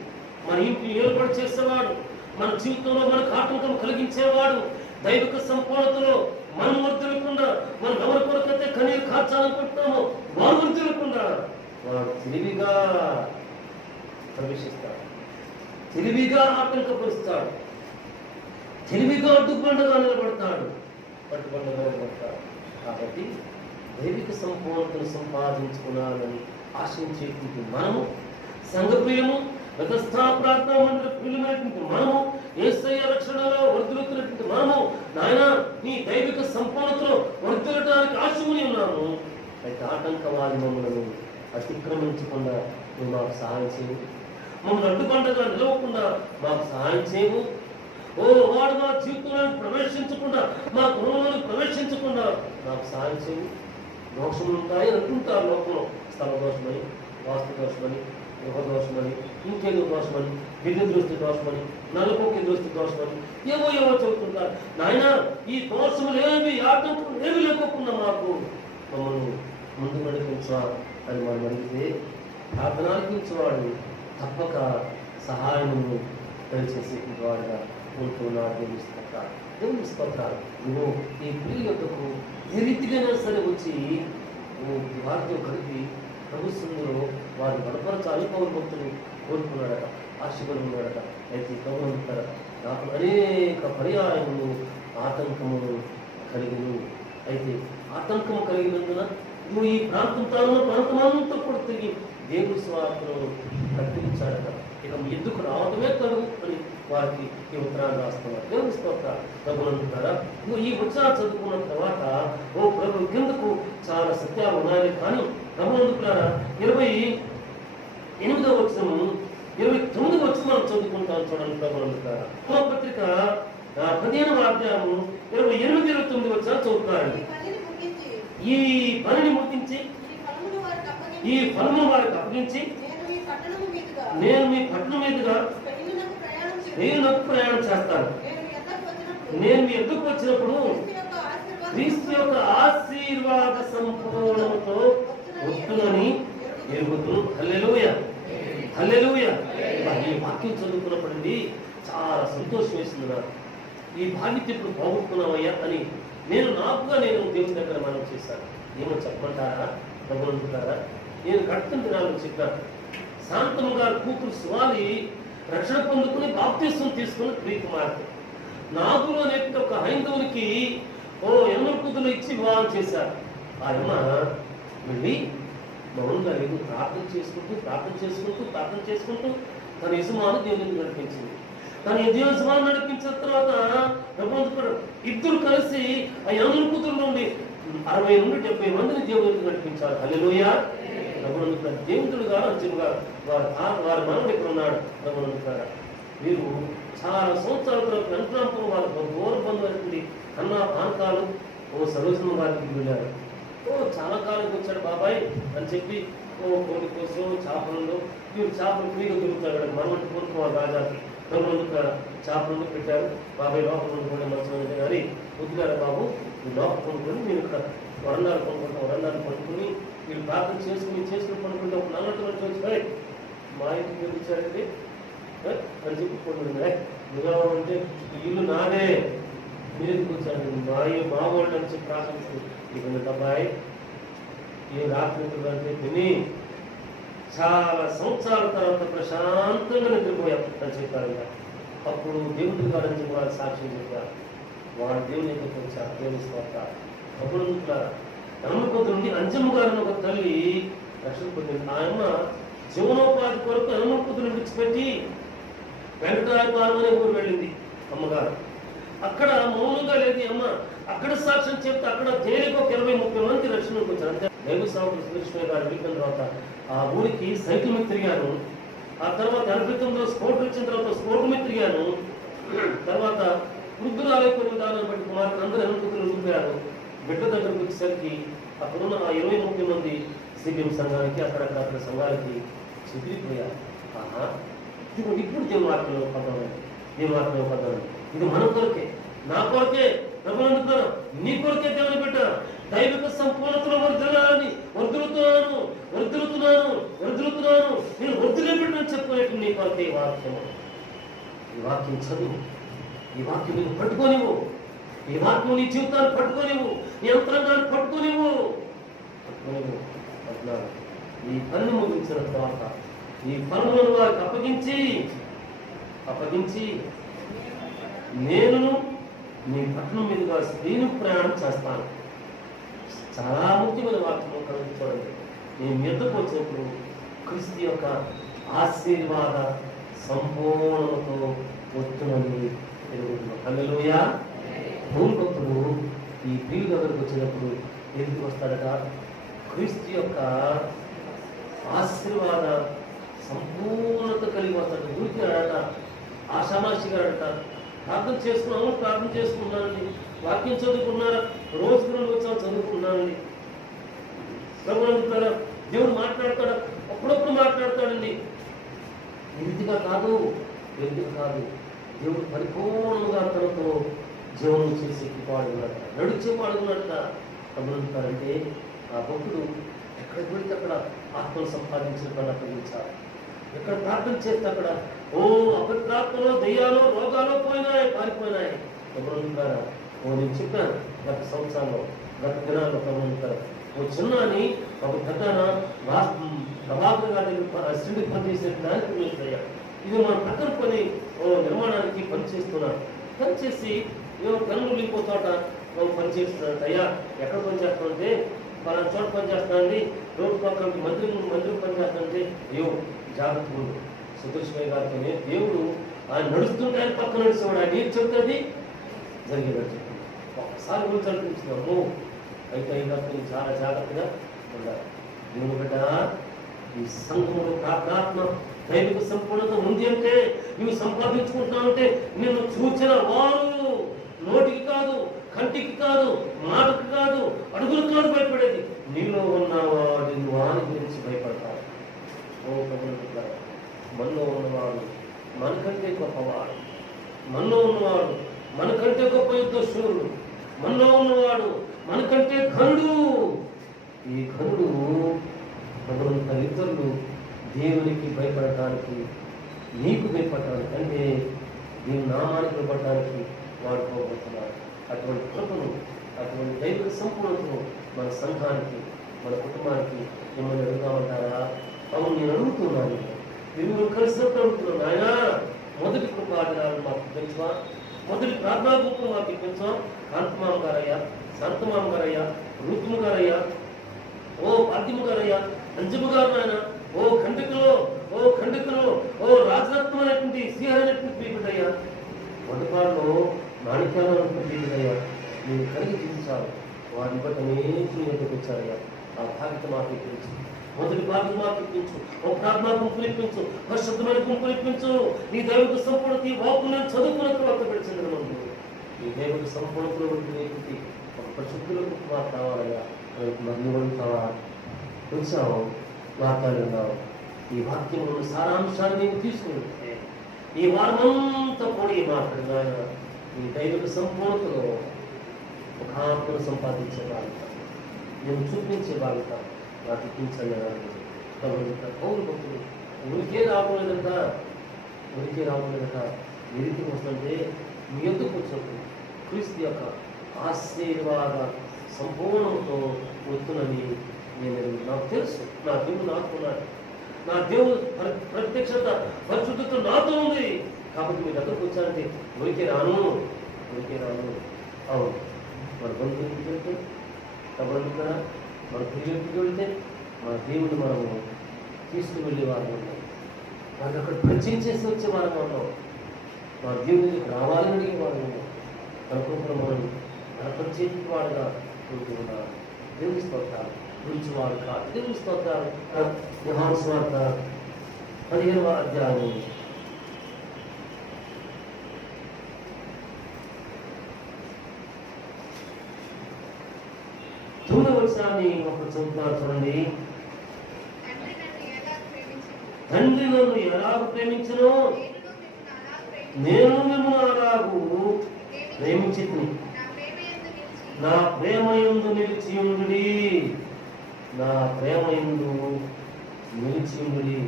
మన ఇంటిని ఏర్పాటు చేసేవాడు, మన జీవితంలో మనకు ఆటంకం కలిగించేవాడు, దైవిక సంపూర్ణతలో మనం వర్తిల్లకుండా మనం ఎవరి కొరకైతే కనీరు కార్చాలనుకుంటున్నామో వారు వర్తిల్లకుండా వాడు తెలివిగా ప్రవేశిస్తాడు, తెలివిగా ఆటంకపరుస్తాడు, తెలివిగా అడ్డుబండగా నిలబడతాడు, పట్టుబండగా నిలబడతాడు. కాబట్టి దైవిక సంపూర్ణతను సంపాదించుకున్నానని ఆశించేటువంటి మనము, సంఘప్రియము ప్రతిష్టా ప్రార్థన మందిర ప్రియులమైనటువంటి మనము, యేసయ్య రక్షణలో వర్ధిల్లుతున్నటువంటి మనము, నాయన నీ దైవిక సంపూర్ణతలో వర్ధిల్లడానికి ఆశువుని ఉన్నాము. అయితే ఆటంకవాది మమ్మల్ని అతిక్రమించకుండా నువ్వు మాకు సహాయం చేయవు, మమ్మల్ని అడ్డుబండగా నిలవకుండా మాకు సహాయం చేయవు. ఓ వాడు మా జీవితంలో ప్రవేశించకుండా, మా గృహంలో ప్రవేశించకుండా మాకు సహాయం చేయవు. దోషములు ఉంటాయి అనుకుంటారు లోకంలో, స్థల దోషమని, వాస్తు దోషమని, గృహ దోషమని, ఇంకేదో దోషమని, బిడ్డ దృష్టి దోషమని, నలుపుకి దృష్టి దోషమని, ఏవో చెబుతుంటారు. నాయన ఈ దోషములు ఏవి, ఆటంకులు ఏవి లేకోకుండా మాకు మమ్మల్ని ముందు నడిపించా అని మనం అడిగితే ప్రార్థనార్పించేవాడు తప్పక సహాయము దయచేసేటువంటి వాడుగా ఉంటున్నాడు. దేవుని స్తోత్రాలు. నువ్వు ఈ ప్రియుల యొక్కకు ఏ రీతిగా సరే వచ్చి నువ్వు వారితో కలిపి ప్రభుత్వంలో వారు బలపరచాలి. పౌరు భక్తులు కోరుకున్నాడట, ఆశపడి ఉన్నాడట. అయితే ప్రభు అంటారట, నాకు అనేక పర్యాయములు ఆటంకములు కలిగిను. అయితే ఆటంకము కలిగినందున నువ్వు ఈ ప్రాంతంతో కూడా తిరిగి దేవుని స్వార్థను కట్టించాడట. ఇక ఎందుకు రావడమే కలుగు అని వారికి ఈ ఉత్తరాన్ని రాస్తున్నారు. దేవుని స్తోత్రాలు. ప్రభు అంటున్నారా, నువ్వు ఈ ఉత్సాహం చదువుకున్న తర్వాత ఓ ప్రభు కిందకు చాలా సత్యాలు ఉన్నాయి. కానీ ప్రభు అంటున్నారా 28వ వచనము 29వ వచనం మనం చదువుకుంటాం. చూడండి ప్రభు అంటున్నారా, పత్రిక 15వ అధ్యాయము 28, 29 వచనాలు చదువుతారండి. ఈ పనిని ముగించి ఈ ఫలము వారికి అప్పగించి నేను మీ పట్టణం మీదుగా ప్రయాణం చేస్తాను. నేను మీ ఎద్దుకు వచ్చినప్పుడు క్రీస్తు యొక్క ఆశీర్వాద సంపూర్ణంతో వస్తుందని ఎరుగుతున్నాను. హల్లెలూయా, హల్లెలూయా. ఈ వాక్యం చదువుకున్నప్పుడండి చాలా సంతోషం వేసింది నాకు. ఈ బాధ్యత ఇప్పుడు పోగొట్టుకున్నామయ్యా అని నేను దేవుని దగ్గర మనం చేశాను. ఏమో చెప్పమంటారా, ప్రభువు అంటారా, నేను కడుతున్న దినాలు చెప్పాను. శాంతమ్మ గారు కూతురు శివాలి రక్షణ పొందుకుని బాప్తిస్వం తీసుకుని ప్రీతి మార్పు నాగులో అనేటువంటి ఒక హైందవునికి ఎన్నో కూతురు ఇచ్చి వివాహం చేశారు. ఆ అమ్మ వెళ్ళి మౌనంగా లేదు, ప్రార్థన చేసుకుంటూ తన యజమాను దేవుని నడిపించింది. తన యజమాను నడిపించిన తర్వాత ఇద్దరు కలిసి ఆ ఎన్నో కూతురు నుండి 60 నుండి 70 మందిని దేవునికి నడిపించారు. హల్లెలూయా. దేవుడు గారు అంచుగా వారి మనవుడు ఇక్కడ ఉన్నాడు. ప్రభుత్వ మీరు చాలా సంవత్సరాల తర్వాత వెంటనే వారు ఘోర బంధువులకి అన్న ప్రాంతాలు సరోజన వారికి వెళ్ళారు. చాలా కాలం వచ్చాడు బాబాయ్ అని చెప్పి కోడి కోసం చేపలలో మీరు చేపలు ఫ్రీగా దొరుకుతారు. మనవంటి కోరుకోవాలి రాజాకి. ప్రభుత్వ చేపలను పెట్టారు. బాబాయ్ లోపల కొనుక్కోండి మంచిగా కానీ వద్దుగారు బాబు, మీరు లోపల కొనుక్కొని మీరు ఇక్కడ వరండాలు కొనుక్కుంటాం. వరండాలు కొనుక్కుని మీరు ప్రార్థన చేసుకుని పడుకుంటే ఒక నల్లటి వచ్చి మా ఇంటికి వచ్చారండి అని చెప్పి కొనుక్కుంటే నువ్వు అంటే ఇల్లు నాదే, మీరు ఎందుకు వచ్చారండి మా వాళ్ళు అని చెప్పి ప్రార్థించింది. ఇక అబ్బాయి ఏ రాత్రి అంటే తిని చాలా సంవత్సరాల తర్వాత ప్రశాంతంగా నిద్రపోయాం అని చెప్పారు. అప్పుడు దేవుడి గారు అని వారు సాక్ష్యం చెప్పారు. వాడు దేవుని దగ్గరికి వచ్చారు. దేవుని స్తోత్రాలు. అప్పుడు నమ్మకొద్దు నుండి అంజమ్మ గారిని ఒక తల్లి రక్షణ పొందింది. ఆ అమ్మ జీవనోపాధి కొరకు హనుమకొద్దును విడిచిపెట్టి వెంకటాయపాలెం అనే ఊరు వెళ్ళింది అమ్మగారు. అక్కడ మౌనంగా లేదు అమ్మ. అక్కడ సాక్ష్యం చెప్తే అక్కడ తేలిక ఒక 20-30 మంది రక్షణకు వచ్చారు. అంతే దైవ సాగుడు సురేష్మయ్య గారు వెళ్ళిన తర్వాత ఆ ఊరికి సైకిల్ మీద తిరిగాను. ఆ తర్వాత 89లో స్పోర్ట్ వచ్చిన తర్వాత స్పోర్ట్ మీద తిరిగాను. తర్వాత వృద్ధురాలే కొన్ని విధానాన్ని బట్టి కుమార్తె అందరూ హనుమకొద్దులు ఉండిపోయారు. బిడ్డ దగ్గరకు వచ్చేసరికి అక్కడున్న ఆ 20-30 మంది సిపిఎం సంఘానికి అక్కడక్కడ సంఘాలకి చెదిరిపోయారు. ఇప్పుడు దేవుని వాక్యంలో పడ్డాను. ఇది మన కొరకే, నా కొరకే. ప్రభుత్వం నీ కొరకే దేవుని బిడ్డ దైవిక సంపూర్ణతలో వర్ధిల్లుతున్నాను. నేను వర్ధిలే బిడ్డని చెప్పుకునేట్టు నీ కొరకే ఈ వాక్యము. ఈ వాక్యం చదువు, ఈ వాక్యం నీకు పట్టుకోనివ్వు, ఈ వాక్యం నీ జీవితాన్ని పట్టుకోనివ్వు, నీ అంతరంగాన్ని పట్టుకోనివ్వు. ఈ పనిని ముగించిన తర్వాత ఈ పనులను వారికి అప్పగించి నేను నీ పట్టణం మీదుగా స్త్రీని ప్రయాణం చేస్తాను. చాలా ముఖ్యమైన వాక్యం కలిగి చూడండి. నీ మీదకు వచ్చినప్పుడు క్రీస్తు యొక్క ఆశీర్వాద సంపూర్ణతో వస్తున్నది ఎదుగుతున్నాం. హల్లెలూయా. భూమిభక్తుడు ఈ ప్రియుల దగ్గరకు వచ్చినప్పుడు ఎందుకు వస్తాడట? క్రీస్తు యొక్క ఆశీర్వాద సంపూర్ణత కలిగి వస్తాడు. ఊరికి రాడట, ఆషామాషిగాడట. ప్రార్థన చేసుకున్నానండి, వాక్యం చదువుకున్నారా, రోజుకు 2 వచ్చాము చదువుకున్నానండి. ప్రభుత్వ దేవుడు మాట్లాడతాడు, అప్పుడప్పుడు మాట్లాడతాడండి. ఎందుగా కాదు, దేవుడు పరిపూర్ణంగా తనతో జీవనం చేసే పాడున్నాడు, నడిచే పాడున్నాడట. గమనిస్తారంటే ఆ భక్తుడు ఎక్కడ పోయితే అక్కడ ఆత్మను సంపాదించిన పని అప్పగించాలి. ఎక్కడ ప్రార్థన చేస్తే అక్కడ అపవిత్రాత్మలో దెయ్యాలు రోగాలు పారిపోయినాయి. గమనిస్తారా? నేను చెప్పాను గత సంవత్సరాల్లో, గత దినాల్లో. గమనిస్తారు, చిన్నాని ఒక పెద్ద ప్రభాకర్ గారి అసిస్టెంట్ పనిచేసే దానికి అయ్యా, ఇది మన పక్కన పని నిర్మాణానికి పనిచేస్తున్నాను. పనిచేసి కన్నులు వెళ్ళిపోతాట పనిచేస్తున్నాడు. అయ్యా ఎక్కడ పనిచేస్తానంటే పలానా చోట పనిచేస్తానండి, రోడ్డు పక్కన మందిరం పనిచేస్తానంటే అయ్యో జాగ్రత్త ఉంది. సుదర్శనయ్య గారితోనే దేవుడు ఆయన నడుస్తుంటే ఆయన పక్కన నడుస్తున్నాడు. ఆయన ఏం చెప్తుంది జరిగేదని చెప్పి ఒకసారి గురించి అనిపించినాము. అయితే అయినప్పుడు చాలా జాగ్రత్తగా ఉండాలి. దేవుని బిడ్డ, ఈ సంఘములో ప్రార్థనాత్మ దైవిక సంపూర్ణత ఉంది అంటే, నువ్వు సంపాదించుకుంటున్నావంటే నిన్ను చూచిన వారు నోటికి కాదు, కంటికి కాదు, మాటకి కాదు, అడుగులు కాదు భయపడేది, నీలో ఉన్నవాడి వాని గురించి భయపడతారు. మనలో ఉన్నవాడు మనకంటే గొప్పవాడు, మనలో ఉన్నవాడు మనకంటే గొప్ప యుద్ధ శూరుడు, మనలో ఉన్నవాడు మనకంటే ఘనుడు. ఈ ఘనుడు ఇతరులు దేవునికి భయపడటానికి, నీకు భయపడటానికి, అంటే దీని నామానికి భయపడటానికి వాడుకోబోతున్నారు. అటువంటి కృపను, అటువంటి దైవిక సంపూర్ణతను మన సంఘానికి, మన కుటుంబానికి మిమ్మల్ని అడుగుతామంటారా? అవును, నేను అడుగుతున్నాను. మీరు కలిసినప్పుడు అడుగుతున్నాను. ఆయన మొదటి కృపాదినాలు మాకు తెలుసా, మొదటి ప్రార్థనా బుక్కులు మాకు తెలుసా? కాంతమామ గారయ్యా, శాంతమామ గారయ్యా, రుతుము గారయ్యా, పాద్యము గారయ్యా, అంజము గారు, ఆయన ఖండితులు, రాజరత్నం అనేటువంటి శ్రీహరి అనేటువంటి పీపుడయ్యా, మొదటిపాడులో మాణిక్యాలు అనేటువంటి పీపుడయ్యా, నేను కలిగి జీవించాలి. వారిని బట్టి అనేక వచ్చారయ్యా. ఆ బాధ్యత మాకు ఇప్పించు, మొదటి బాధ్యత మాకు ఇప్పించు, ఒక ప్రార్థనా గుంపులు ఇప్పించు, పరిశుద్ధమైన గుంపులు ఇప్పించు. నీ దైవిక సంపూర్ణత ఈ వాకు నేను చదువుకున్న తర్వాత పెడిచింది. ఈ దైవిక సంపూర్ణతలో ఉంటుంది ఒక పరిశుద్ధులకు మాకు కావాలయ్యా. మరియు అడుగుతావా? వచ్చావు, మాట్లాడున్నావు. ఈ వాక్యంలో సారాంశాన్ని నేను తీసుకుంటే ఈ వారమంతా కూడా ఈ మాట్లాడిన ఈ దైవిక సంపూర్ణతలో ఒక ఆత్మను సంపాదించే బాధ్యత, నేను చూపించే బాధ్యత నాకు ఇప్పించండి. పౌరు భక్తులు ఉనికే రావలేదంట, ఈ రీతికి వస్తుంటే మీ ఎందుకు వచ్చినప్పుడు క్రీస్తు యొక్క ఆశీర్వాద సంపూర్ణంతో వస్తున్నది నేను నాకు తెలుసు. నా దేవుడు నాకున్నాడు, నా దేవుడు ప్రత్యక్షత పరిశుద్ధత నాతో ఉంది. కాబట్టి మీ దగ్గరకు వచ్చానంటే ఉనికి రాను. అవును, మన బంధువులకి వెళ్తే, తమ్ముడు కదా, మన ప్రియులకి వెళ్తే మన దేవుడు మనము తీసుకువెళ్ళే వారు ఉన్నాం. మనకు అక్కడ పరిచయం చేసి వచ్చేవారు ఉన్నాం. మన దేవుడికి రావాలని అడిగేవారు ఉన్నాం. అనుకుంటున్న మనం పరిచయం వాడుగా ఉంటూ ఉన్నారు. దేవుని స్తోత్రాలు గురించి వారు కాదు. దేవుని స్తోత్రాలు. యోహాను సువార్త 15వ అధ్యాయం 9వ వచనాన్ని ఒక చదువుతున్నారు చూడండి. తండ్రి నన్ను ఎలా ప్రేమించునో నేను మిమ్మల్ని అలాగూ ప్రేమించితిని, నా ప్రేమయందు నిలిచియుండుడి, నా ప్రేమయందు నిలిచియుండుడి.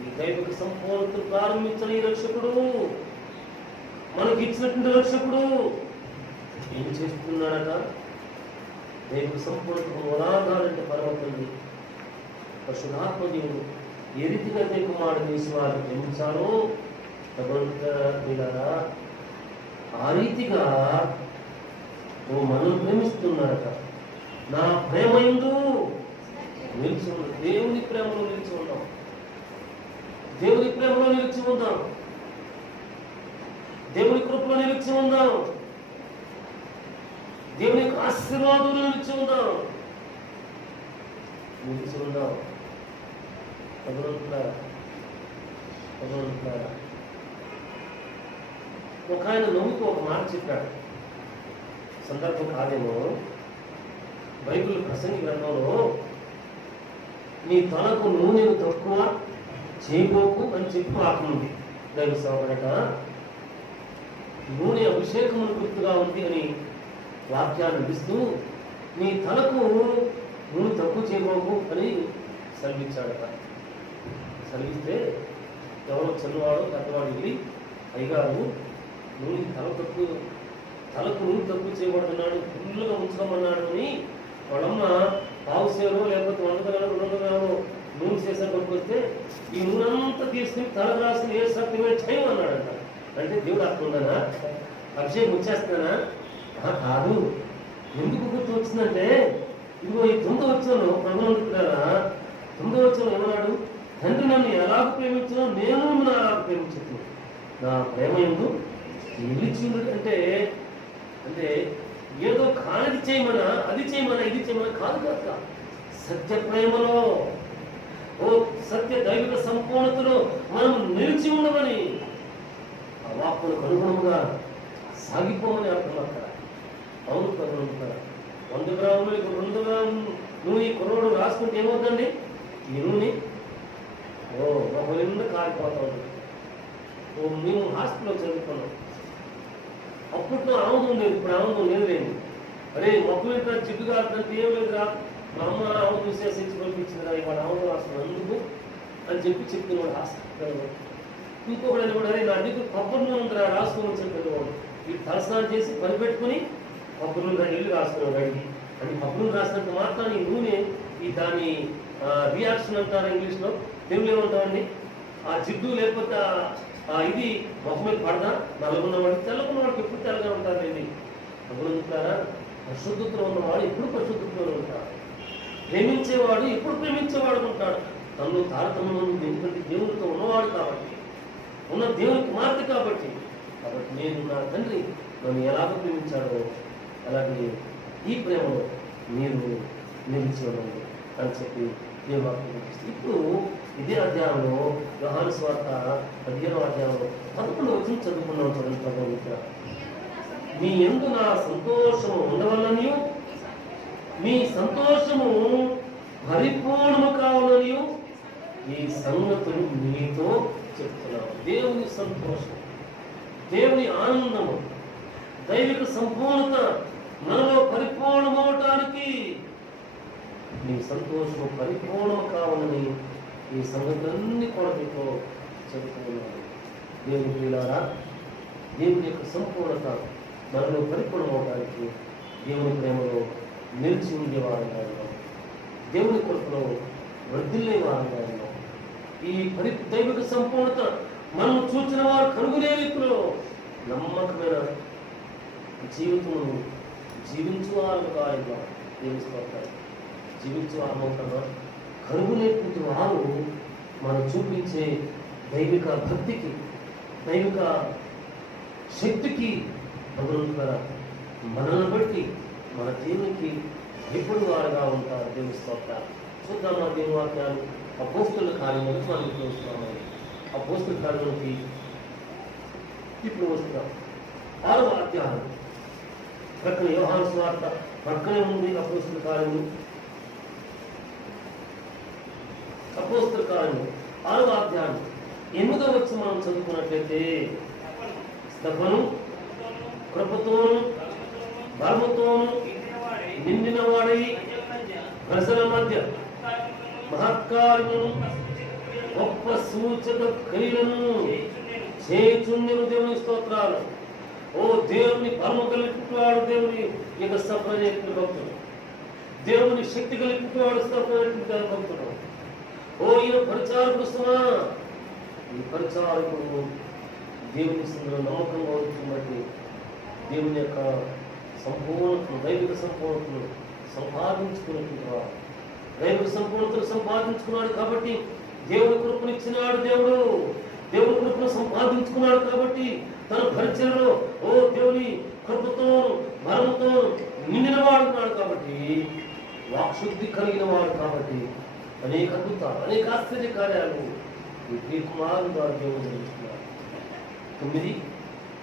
ఈ దైవిక సంపూర్ణత ప్రారంభించిన ఈ రక్షకుడు, మనకి ఇచ్చినటువంటి రక్షకుడు ఏం చేస్తున్నాడట? దైవిక సంపూర్ణతకు మూలాధారంటే పరమతండి పరిశుద్ధాత్మ దేవుడు ఏ రీతిగా కుమారుడు చేసి వారిని ప్రేమించాలో. మీరా ఆ రీతిగా ఓ మనం ప్రేమిస్తున్నారట. నా ప్రేమ యందు నిలిచి ఉంది. దేవుని ప్రేమలో నిలిచి ఉన్నాం. దేవుని ప్రేమలో నిలిచి ఉందాం. దేవుని కృపలో నిలిచి ఉందాం. దేవుని యొక్క ఆశీర్వాదంలో నిలిచి ఉందాం. నిలిచి ఉందాం. భగవంతుడా, ఒక ఆయన నవ్వుతూ ఒక మాట చెప్పాడు. సందర్భం కాదేమో, బైబిల్ ప్రసంగి గ్రంథంలో నీ తలకు నూనెను తక్కువ చేయబోకు అని చెప్పి ఆకుంది. దైవ సేవకుడట నూనె అభిషేకమును గుర్తుగా ఉంది అని వాక్యాన్ని అందిస్తూ నీ తలకు నూనె తక్కువ చేయబోకు అని సెలవిచ్చాడట. సెలవిస్తే ఎవరో చిన్నవాడు పెద్దవాడు వెళ్ళి, అయ్యగారు నూనె తలకు నూనె తక్కువ చేయబడుతున్నాడు, ఫుల్లుగా ఉంచుకోమన్నాడు అని వాళ్ళమ్మ పావు సేరు లేకపోతే 100 గ్రాములు 200 గ్రాములు నూనె చేసాను పట్టుకొస్తే ఈ నూనె అంతా తీసుకుని తలకు రాసుకుని ఏ సత్యమే టైం అన్నాడంట. అంటే దేవుడు అర్థం ఉందనా? అభిషేకం వచ్చేస్తానా? కాదు. ఎందుకు గుర్తు వచ్చిందంటే ఇదిగో ఈ 9వ వచనంలో ప్రభువు అంటున్నారా, 9వ వచనంలో ఏమన్నాడు? తండ్రి నన్ను ఎలాగ ప్రేమించినా నేను మిమ్మల్ని అలాగ ప్రేమించుతున్నాను. నా ప్రేమ యందు నిలిచి అంటే అంటే ఏదో కానిది చేయమనా, అది చేయమనా, ఇది చేయమనా కాదు కాక సత్య ప్రేమలో, ఓ సత్య దైవిక సంపూర్ణతలో మనం నిలిచి ఉండమని, ఆ వాక్కులకు అనుగుణంగా సాగిపోమని అర్థం అక్కడ. అవును కనుక 100 గ్రాములు 200 గ్రాములు నూనె కుర్రోడు రాసుకుంటే ఏమవుతుందండి? ఈ నూనె ఒక నిండా కారిపోతా ఉంటుంది. మేము హాస్పిటల్లో చదువుకున్నాం. అప్పట్లో ఆనందం లేదు, ఇప్పుడు ఆనందం లేదు. లేని అరే మొక్కలు ఇంట్లో జిడ్డు కాదంటే ఏం లేదురా, మా అమ్మ ఆనందం చూసేసి పంపించిందిరా, ఇవాళ ఆనందం రాస్తుంది అందుకు అని చెప్తున్నాడు హాస్పిటల్లో. ఇంకొకటి కూడా అరే నా దగ్గర కొబ్బరి నూనె ఉందిరా రాసుకోమని చెప్పేవాడు. ఈ తలస్నానం చేసి పని పెట్టుకుని కొబ్బరి నూనె ఇల్లు రాసుకున్నాడు అడిగి. అని కొబ్బరి నూనె రాసినంత మాత్రం ఈ నూనె ఈ దాని రియాక్షన్ అంటారు ఇంగ్లీష్లో, తెలుగులో ఏమంటామండి, ఆ జిడ్డు లేకపోతే ఇది మొక్క మీద పడదా? నల్లగున్నవాడికి తెల్లకున్నవాడికి ఎప్పుడు తెల్లగా ఉంటారండి. భగవంతులారా, పరిశుద్ధతలో ఉన్నవాడు ఎప్పుడు పరిశుద్ధతలో ఉంటాడు. ప్రేమించేవాడు ఎప్పుడు ప్రేమించేవాడు ఉంటాడు. తనలో తారతమ్యం ఉంది. ఎందుకంటే దేవునితో ఉన్నవాడు కాబట్టి, ఉన్న దేవుని కుమార్తె కాబట్టి. నేను నా తండ్రి నన్ను ఎలాగ ప్రేమించాడో అలాగే ఈ ప్రేమలో మీరు నిలిచి ఉండండి అని చెప్పి దేవుడు. ఇప్పుడు ఇదే అధ్యాయంలో యోహాను సువార్త 15వ అధ్యాయంలో 11వ వచనం చదువుకున్నాం. చూడండి ప్రభువు, మీ యందు నా సంతోషము ఉండవలనియు మీ సంతోషము పరిపూర్ణము కావాలనియు ఈ సంగతులు మీతో చెప్తున్నాను. దేవుని సంతోషం, దేవుని ఆనందము, దైవిక సంపూర్ణత మనలో పరిపూర్ణమవటానికి నీ సంతోషము పరిపూర్ణం కావాలని ఈ సంగతులన్నీ కూడా మీతో చెబుతున్నాను. దేవుని ప్రియులారా, దేవుని యొక్క సంపూర్ణత మనలో పరిపూర్ణమవడానికి దేవుని ప్రేమలో నిలిచి ఉండేవారంగా ఉన్నాం. దేవుని కొరకులో వృద్ధిల్లే వారంగా ఉన్నాం. ఈ దైవిక సంపూర్ణత మనం చూచిన వారు కనుగొనే రీతిలో నమ్మకమైన జీవితమును జీవించువారుగా జీవిస్తారు. జీవించువారమవుతామా? కనుగొనేటువంటి వారు మనం చూపించే దైవిక భక్తికి, దైవిక శక్తికి భగవంతుల మనల్ని బట్టి మన దేవునికి ఎప్పుడు వారుగా ఉంటారు. దేవుని స్తోత్రాలు. చూద్దాం ఆ దేవుని వాక్యాలు. అపోస్తుల కార్యములకు మనం చూస్తున్నామని. అపోస్తుల కార్యములకి ఇప్పుడు వస్తున్నాం. 6వ అధ్యాయం ప్రక్కన యోహాను సువార్త ప్రక్కనే ఉంది. అపోస్తుల కార్యములు 6వ అధ్యాయం 8వ వచనం మనం చదువుకున్నట్లయితే, స్తెఫను కృపతోను బలముతోను నిండిన వాడై ప్రజల మధ్య మహత్కార్యమును గొప్ప సూచక క్రియలను చేయుచుండెను. దేవుని స్తోత్రాలు. ఓ దేవుని బలము కలిగినవాడు దేవుని యొక్క సఫలమైనటువంటి భక్తుడు, దేవుని శక్తి కలిగినవాడు సఫలమైనటువంటి భక్తుడు. ఓ ఈయన పరిచారకుడు సుమా, ఈ పరిచారకుడు దేవుని సందులో నమ్మకంగా ఉంటుంది బట్టి దేవుని యొక్క సంపూర్ణతను, దైవిక సంపూర్ణతను సంపాదించుకున్నటువంటి వాడు. దైవిక సంపూర్ణతను సంపాదించుకున్నాడు కాబట్టి దేవుని కృపనిచ్చినాడు. దేవుని కృపను సంపాదించుకున్నాడు కాబట్టి తన పరిచయంలో దేవుని కృపతో బలంతో నిండిన వాడున్నాడు కాబట్టి, వాక్శుద్ధి కలిగిన వాడు కాబట్టి అనేక అద్భుతాలు, అనేక ఆశ్చర్య కార్యాలు ఈ ప్రియకుమారుని ద్వారా దేవుడు జరుగుతున్నారు. 9,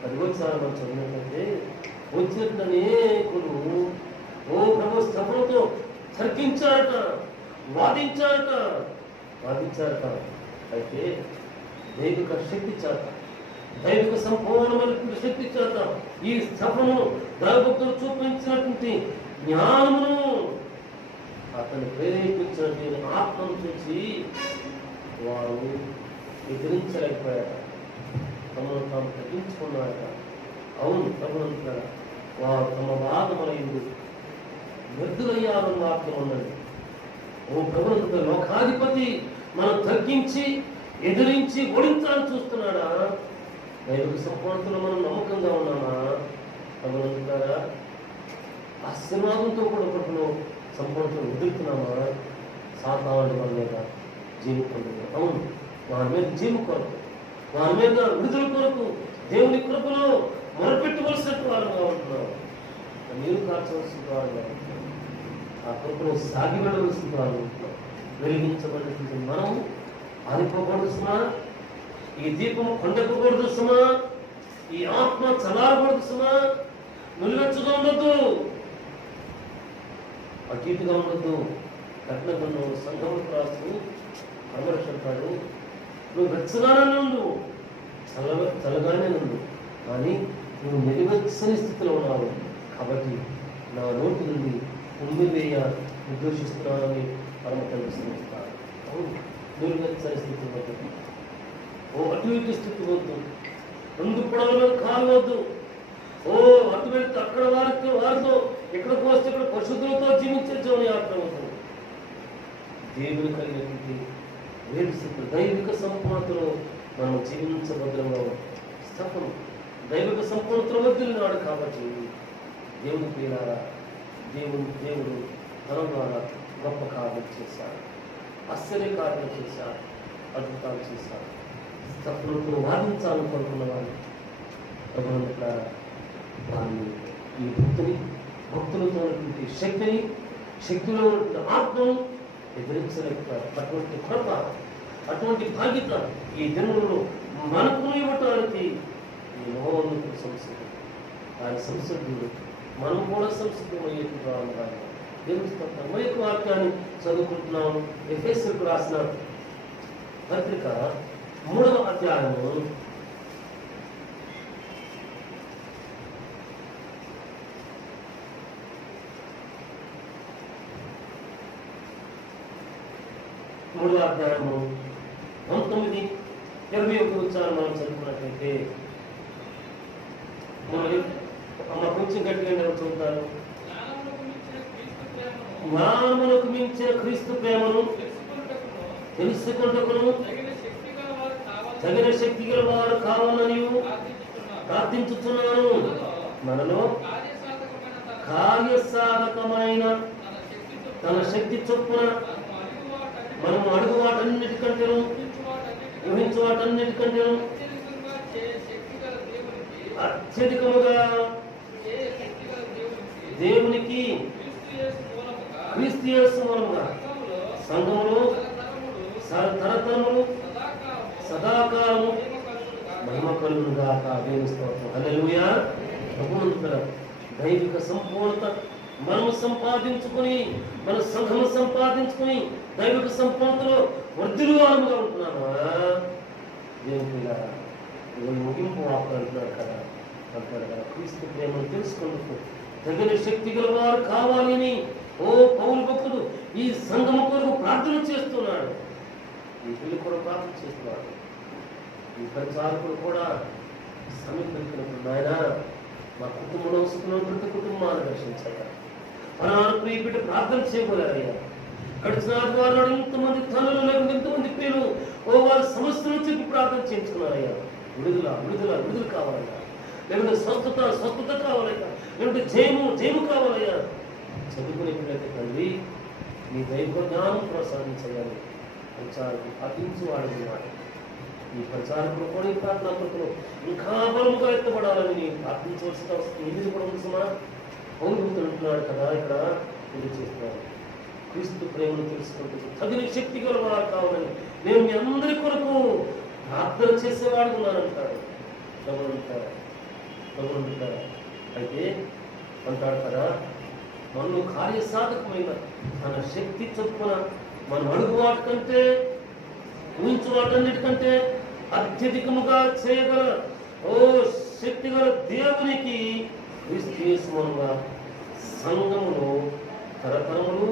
10 మనం చదివినట్లయితే వచ్చినట్టు అనేకులు ప్రభు శ్రమలతో తర్కించారట, వాదించారట. అయితే దైవిక శక్తి చేత, దైవిక సంపూర్ణమైనటువంటి శక్తి చేత ఈ స్థపను దైవభక్తులు చూపించినటువంటి జ్ఞానమును, అతను ప్రేరేపించినటువంటి ఆత్మను చూసి వారు ఎదిరించలేకపోయారట, తమను తాము తగ్గించుకున్నారట. అవును ప్రభునంతా వారు తమ వాదములైంది వ్యర్థులయ్యారని వాక్యం ఉన్నది. ప్రభునంతా లోకాధిపతి మనం తగ్గించి ఎదిరించి ఓడించాలని చూస్తున్నాడా? దైవిక సంపూర్ణతలో మనం నమ్మకంగా ఉన్నామా? ప్రభునంతారా ఆశీర్వాదంతో కూడా ఒకటిలో సంపూర్ణతను ఎదుర్కొన్నామా? సాతాను మన మీద జీవిస్తున్నాం. అవును, వారి మీద జీవి కొరకు, వారి మీద విడుదల కొరకు దేవుని కృపలో మొరపెట్టవలసినట్టు వారుగా ఉంటున్నాం. నీరు కాల్చవలసిన వారుగా ఉంటున్నాం. ఆ కృపలో సాగి వెళ్ళవలసిన వారు ఉంటున్నాం. వెలిగించబడినటువంటి మనం ఆరిపోకూడదు సుమా, ఈ దీపము కొండెక్కకూడదు సుమా, ఈ ఆత్మ చల్లారకూడదు సుమా, నులివెచ్చగా ఉండొద్దు, అటు ఇటుగా ఉండొద్దు. కట్నగన్ను సంఘములకు రాస్తూ పరమర్శ అంటాడు, నువ్వు వెచ్చగానే ఉండు, చల్లగానే ఉండు, కానీ నువ్వు నిలువెచ్చని స్థితిలో ఉన్నావు కాబట్టి నా నోటి నుండి ఉమ్మివేయ నిర్దోషిస్తున్నానని పరమ తండ్రి శ్రమిస్తాడు. నిలువెచ్చని స్థితి వద్దు, అటు ఇటు స్థితి వద్దు, 2 పొడవులో కాలు వద్దు. అటు వెళ్తే అక్కడ వారితో ఎక్కడికి వస్తే ఇక్కడ పరిశుద్ధులతో జీవించే జీవన యాత్ర అవుతుంది. దేవుని కలిగినటువంటి వేడి స్థితి, దైవిక సంపూర్ణతలో మనం జీవించబద్రంగా స్థపను దైవిక సంపూర్ణతలో వదిలినాడు కాబట్టి దేవుని ప్రియులారా, దేవుడు తన ద్వారా గొప్ప కార్యం చేశాడు, ఆశ్చర్య కార్యం చేశాడు, అద్భుతాలు చేశాడు. స్థపనతో వాదించాలని కోరుకున్న వాళ్ళు వారిని ఈ భక్తులతో ఉన్నటువంటి శక్తిలో ఉన్నటువంటి ఆత్మను ఎదిరించలేకపోతారు. అటువంటి కృప, అటువంటి బాధ్యత ఈ దినములలో మనకు ఇవ్వటానికి ఈ మహోన్నతుడు సంసిద్ధుడు. ఆయన సంసిద్ధుడు, మనం కూడా సంసిద్ధమయ్యేటువంటి వారు. దేవుని మరొక వాక్యాన్ని చదువుకుంటున్నాము. ఎఫెసీయులకు రాసిన పత్రిక 3వ అధ్యాయము 3వ అధ్యాయము 19, 21 వచ్చారు మనం చదువుకున్నట్లయితే, కొంచెం గట్టిగా చదువుతారు. జ్ఞానమునకు మించిన క్రీస్తు ప్రేమను తెలుసుకొనుటకును తగిన శక్తి గల వారు కావాలని ప్రార్థించుతున్నాను. మనలో కార్యసాధకమైన తన శక్తి చొప్పున మనము అడుగు వాటన్నిటికంటేను ఊహించు వాటన్నిటికంటేను అత్యధికముగా దేవునికి క్రీస్తు యేసు మూలముగా సంఘములో తరతరములు సదాకాలము మహిమ కలుగునుగాక. దేవుని స్తోత్రం. హల్లెలూయా. ప్రభువునందున దైవిక సంపూర్ణత మనము సంపాదించుకొని, మన సంఘము సంపాదించుకొని దైవిక సంపూర్ణతలో వర్ధిల్లువారుగా ఉంటున్నామా? దేవుని ముగింపు వాక్యం అంటున్నాడు కదా, క్రీస్తు ప్రేమను తెలుసుకుంటూ తగిన శక్తి గల వారు కావాలి అని పౌలు భక్తుడు ఈ సంఘము కొరకు ప్రార్థన చేస్తున్నాడు. ఈ పెళ్లి కొరకు ప్రార్థన చేస్తున్నాడు. ఈ పరిచారకుడు కూడా సమీపించినప్పుడు ఆయన మా కుటుంబంలో వస్తున్న ప్రతి కుటుంబాన్ని రక్షించాక పరాను ప్రియ బిడ్డ ప్రార్థన చేయబోయారయ్యా. గడిచిన ఆదివారం ఎంతమంది తల్లులు లేకుండా ఎంతమంది పిల్లలు వారి సమస్యలు చెప్పి ప్రార్థన చేయించుకున్నారయ్యా. విడుదల కావాలయ్యా. లేకపోతే స్వస్థత కావాలయ్యా, లేకపోతే జయము కావాలయ్యా. చదువుకునే పిల్లలకి తండ్రి నీ దైవ జ్ఞానం ప్రసాదించాలని ప్రచారకు అతించువాడు మాట. ఈ ప్రచారకులు కూడా ఈ ప్రార్థనలో ఇంకా బలముగా ఎత్తబడాలని నేను ప్రార్థించవలసిన అవసరం ఎందుకు కూడా ఉంటున్నా. పౌరులు అంటున్నాడు కదా ఇక్కడ తెలియజేస్తున్నాడు, క్రీస్తు ప్రేమను తెలుసుకుంటూ తగిన శక్తి గల వారు కావాలని నేను మీ అందరి కొరకు ప్రార్థన చేసేవాడు ఉన్నానంటాడు. ప్రభుత్వ అయితే అంటాడు కదా, మనలో కార్యసాధకమైన తన శక్తి చొప్పున మనం అడుగు వాటికంటే ఊహించు వాటన్నిటికంటే అత్యధికముగా చేయగల శక్తి గల దేవునికి క్రీస్తుమూలంగా సంఘములో తరతరములు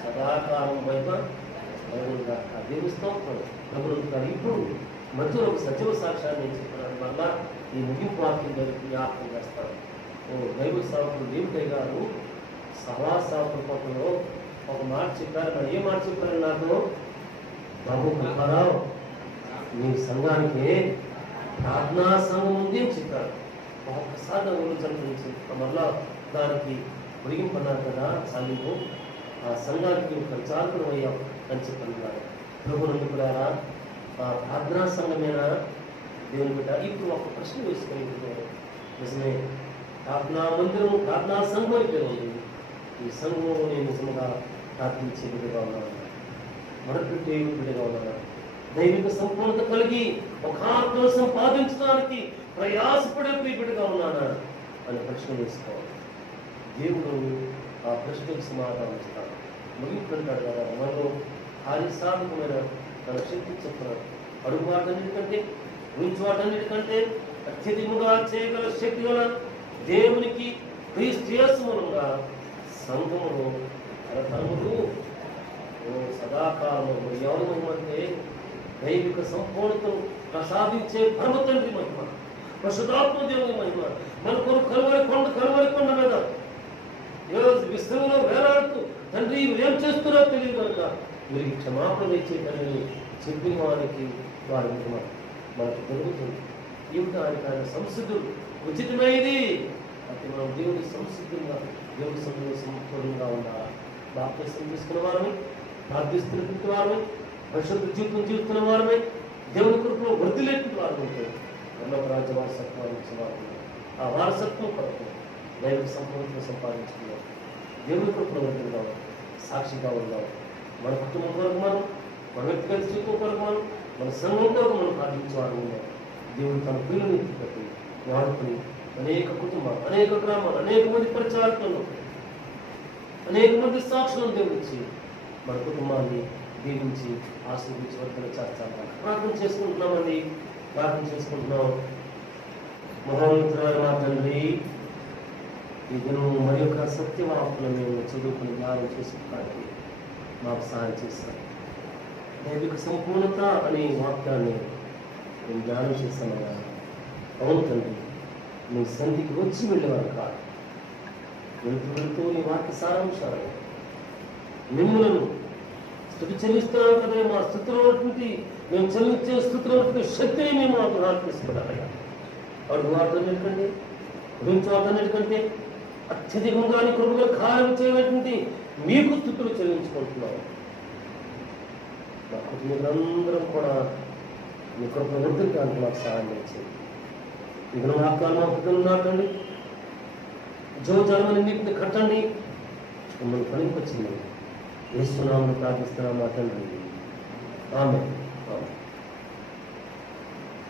సదాకాలం వైపు దేవుస్తాం ప్రభుత్వాలు. ఇప్పుడు మధ్యలో ఒక సజీవ సాక్ష్యాన్ని చెప్పడానికి వల్ల ఈ ముగింపు వాక్యం జ్ఞాపకం చేస్తారు. బైబిల్ సేవకుడు దేవుడయ్య గారు సభలో ఒక మాట చెప్పారు. మరి ఏ మాట చెప్పారు? నాకు బాబు కృపారావు మీ సంఘానికి ప్రార్థనా సంఘం ఉంది అని చెప్పారు. ఒక్కసారి ఊరించండి మళ్ళా దానికి పొడిగింపన్నారు కదా చాలింపు. ఆ సంఘానికి ప్రచారకుడు అయ్యాం అని చెప్పన్నారు. ప్రభు నుండి కూడా ఆ ప్రార్థనా సంఘమేనా దేవుని బిడ్డ? ఇప్పుడు ఒక ప్రశ్న వేసుకొని నిజమే, ప్రార్థనా మందిరం ప్రార్థనా సంఘం అయితే ఉంది. ఈ సంఘంలో నేను నిజంగా ప్రార్థించే బిడ్డగా ఉన్నాను, మరొకటి బిడ్డగా ఉన్నాను, దైవిక సంపూర్ణత కలిగి ఒక ఆత్మను సంపాదించడానికి ప్రయాసపడే బిడ్డగా ఉన్నానా అని ప్రశ్న వేసుకోవాలి. దేవుడు ఆ ప్రశ్నకు సమాధానం ఇస్తాడు. ముగింపుంటాడు కదా, మనలో కార్యసాధకమైన తన శక్తి చొప్పున అడుగు వాటన్నిటికంటే ఊహించు వాటన్నిటికంటే అత్యధికముగా చేయగల శక్తి గల దేవునికి క్రీస్తు మూలంగా సంఘములు తరతరములు సదాకాలము ఎవరు అంటే దైవిక సంపూర్ణతను ప్రసాదించే పరమ తండ్రి మహిమ, పరిశుద్ధాత్మ దేవుని మహిమ మనకు కలువరి కొండ మీద విశ్రమంలో వేలాడుతూ తండ్రి ఏం చేస్తున్నారో తెలియదు కనుక వీరికి క్షమాపణ ఇచ్చేటని చెప్పిన వారికి వారి మహిమ మనకు దొరుకుతుంది. ఏమిటో ఆయన సంసిద్ధుడు ఉచితమైనది. అయితే మనం దేవుని సంసిద్ధంగా దేవుని సంపూర్ణంగా ఉండాలి. బాప్తిసం తీసుకున్న వారమే, ప్రార్థిస్తున్న వారమే, పరిశుద్ధ జీవితం జీవిస్తున్న వారమే, దేవుని కృపలో వృద్ధిలేని వారు ఉంటాయి. పరలోక రాజ్య వారసత్వాన్ని ఇచ్చేవారు. ఆ వారసత్వం కొరకు దైవిక సంపూర్ణతను సంపాదించుకున్నాం. దేవుని కృపలో వృద్ధిగా సాక్షిగా ఉందాం. మన కుటుంబం కొరకు మన వ్యక్తిగత జీవితం కొరకు మన సంఘం కొరకు మనం ప్రార్థించేవారు ఉన్నాం. దేవుడు తన పిల్లలు ఎత్తిపెట్టి వాడుకుని అనేక కుటుంబాలు, అనేక గ్రామాలు, అనేక మంది పరిచారకులను, అనేక మంది సాక్షులను దేవుడిచ్చి మన కుటుంబాన్ని దీవించి ఆశీర్వించి వర్తన చేస్తాం. ప్రార్థన చేసుకుంటున్నాం. మహోన్నతుడైన మా తండ్రి, ఈ దినం మరి యొక్క సత్యవార్తను మేము చదువుకుని ధ్యానం చేసుకోవడానికి మాకు సహాయం చేస్తాం. దైవిక సంపూర్ణత అనే వాక్యాన్ని మేము ధ్యానం చేస్తామయ్యా. అవును తండ్రి, నీ సంధికి వచ్చి వెళ్ళేవారు కాదు, వెళ్తూ నీ వాక్య సారాంశాలు మిమ్మలను స్థుతి చెల్లిస్తున్నాం కదా. మా స్థుతిలో మేము చెల్లించే స్థుతిలో శక్తిని మేము ఆత్మీసుకోవాలయ్యా. అడుగు వాటన్నిటికంటే గురించి వాటన్నిటికంటే అత్యధికంగా కృపగా కార్యం చేయబట్టి మీకు స్థుతులు చెల్లించుకుంటున్నాం. మా కుటుంబీకులందరం కూడా మీ కృప వృద్ధికి మాకు సహాయం చేయండి. ఇక వాక్యాలు మా కుటుంబం నాటండి, జోజాలన్నింటిని కట్టండి, మిమ్మల్ని ఫలింపచేయండి. యేసునామమున ప్రార్థిస్తున్నాము తండ్రి, ఆమేన్.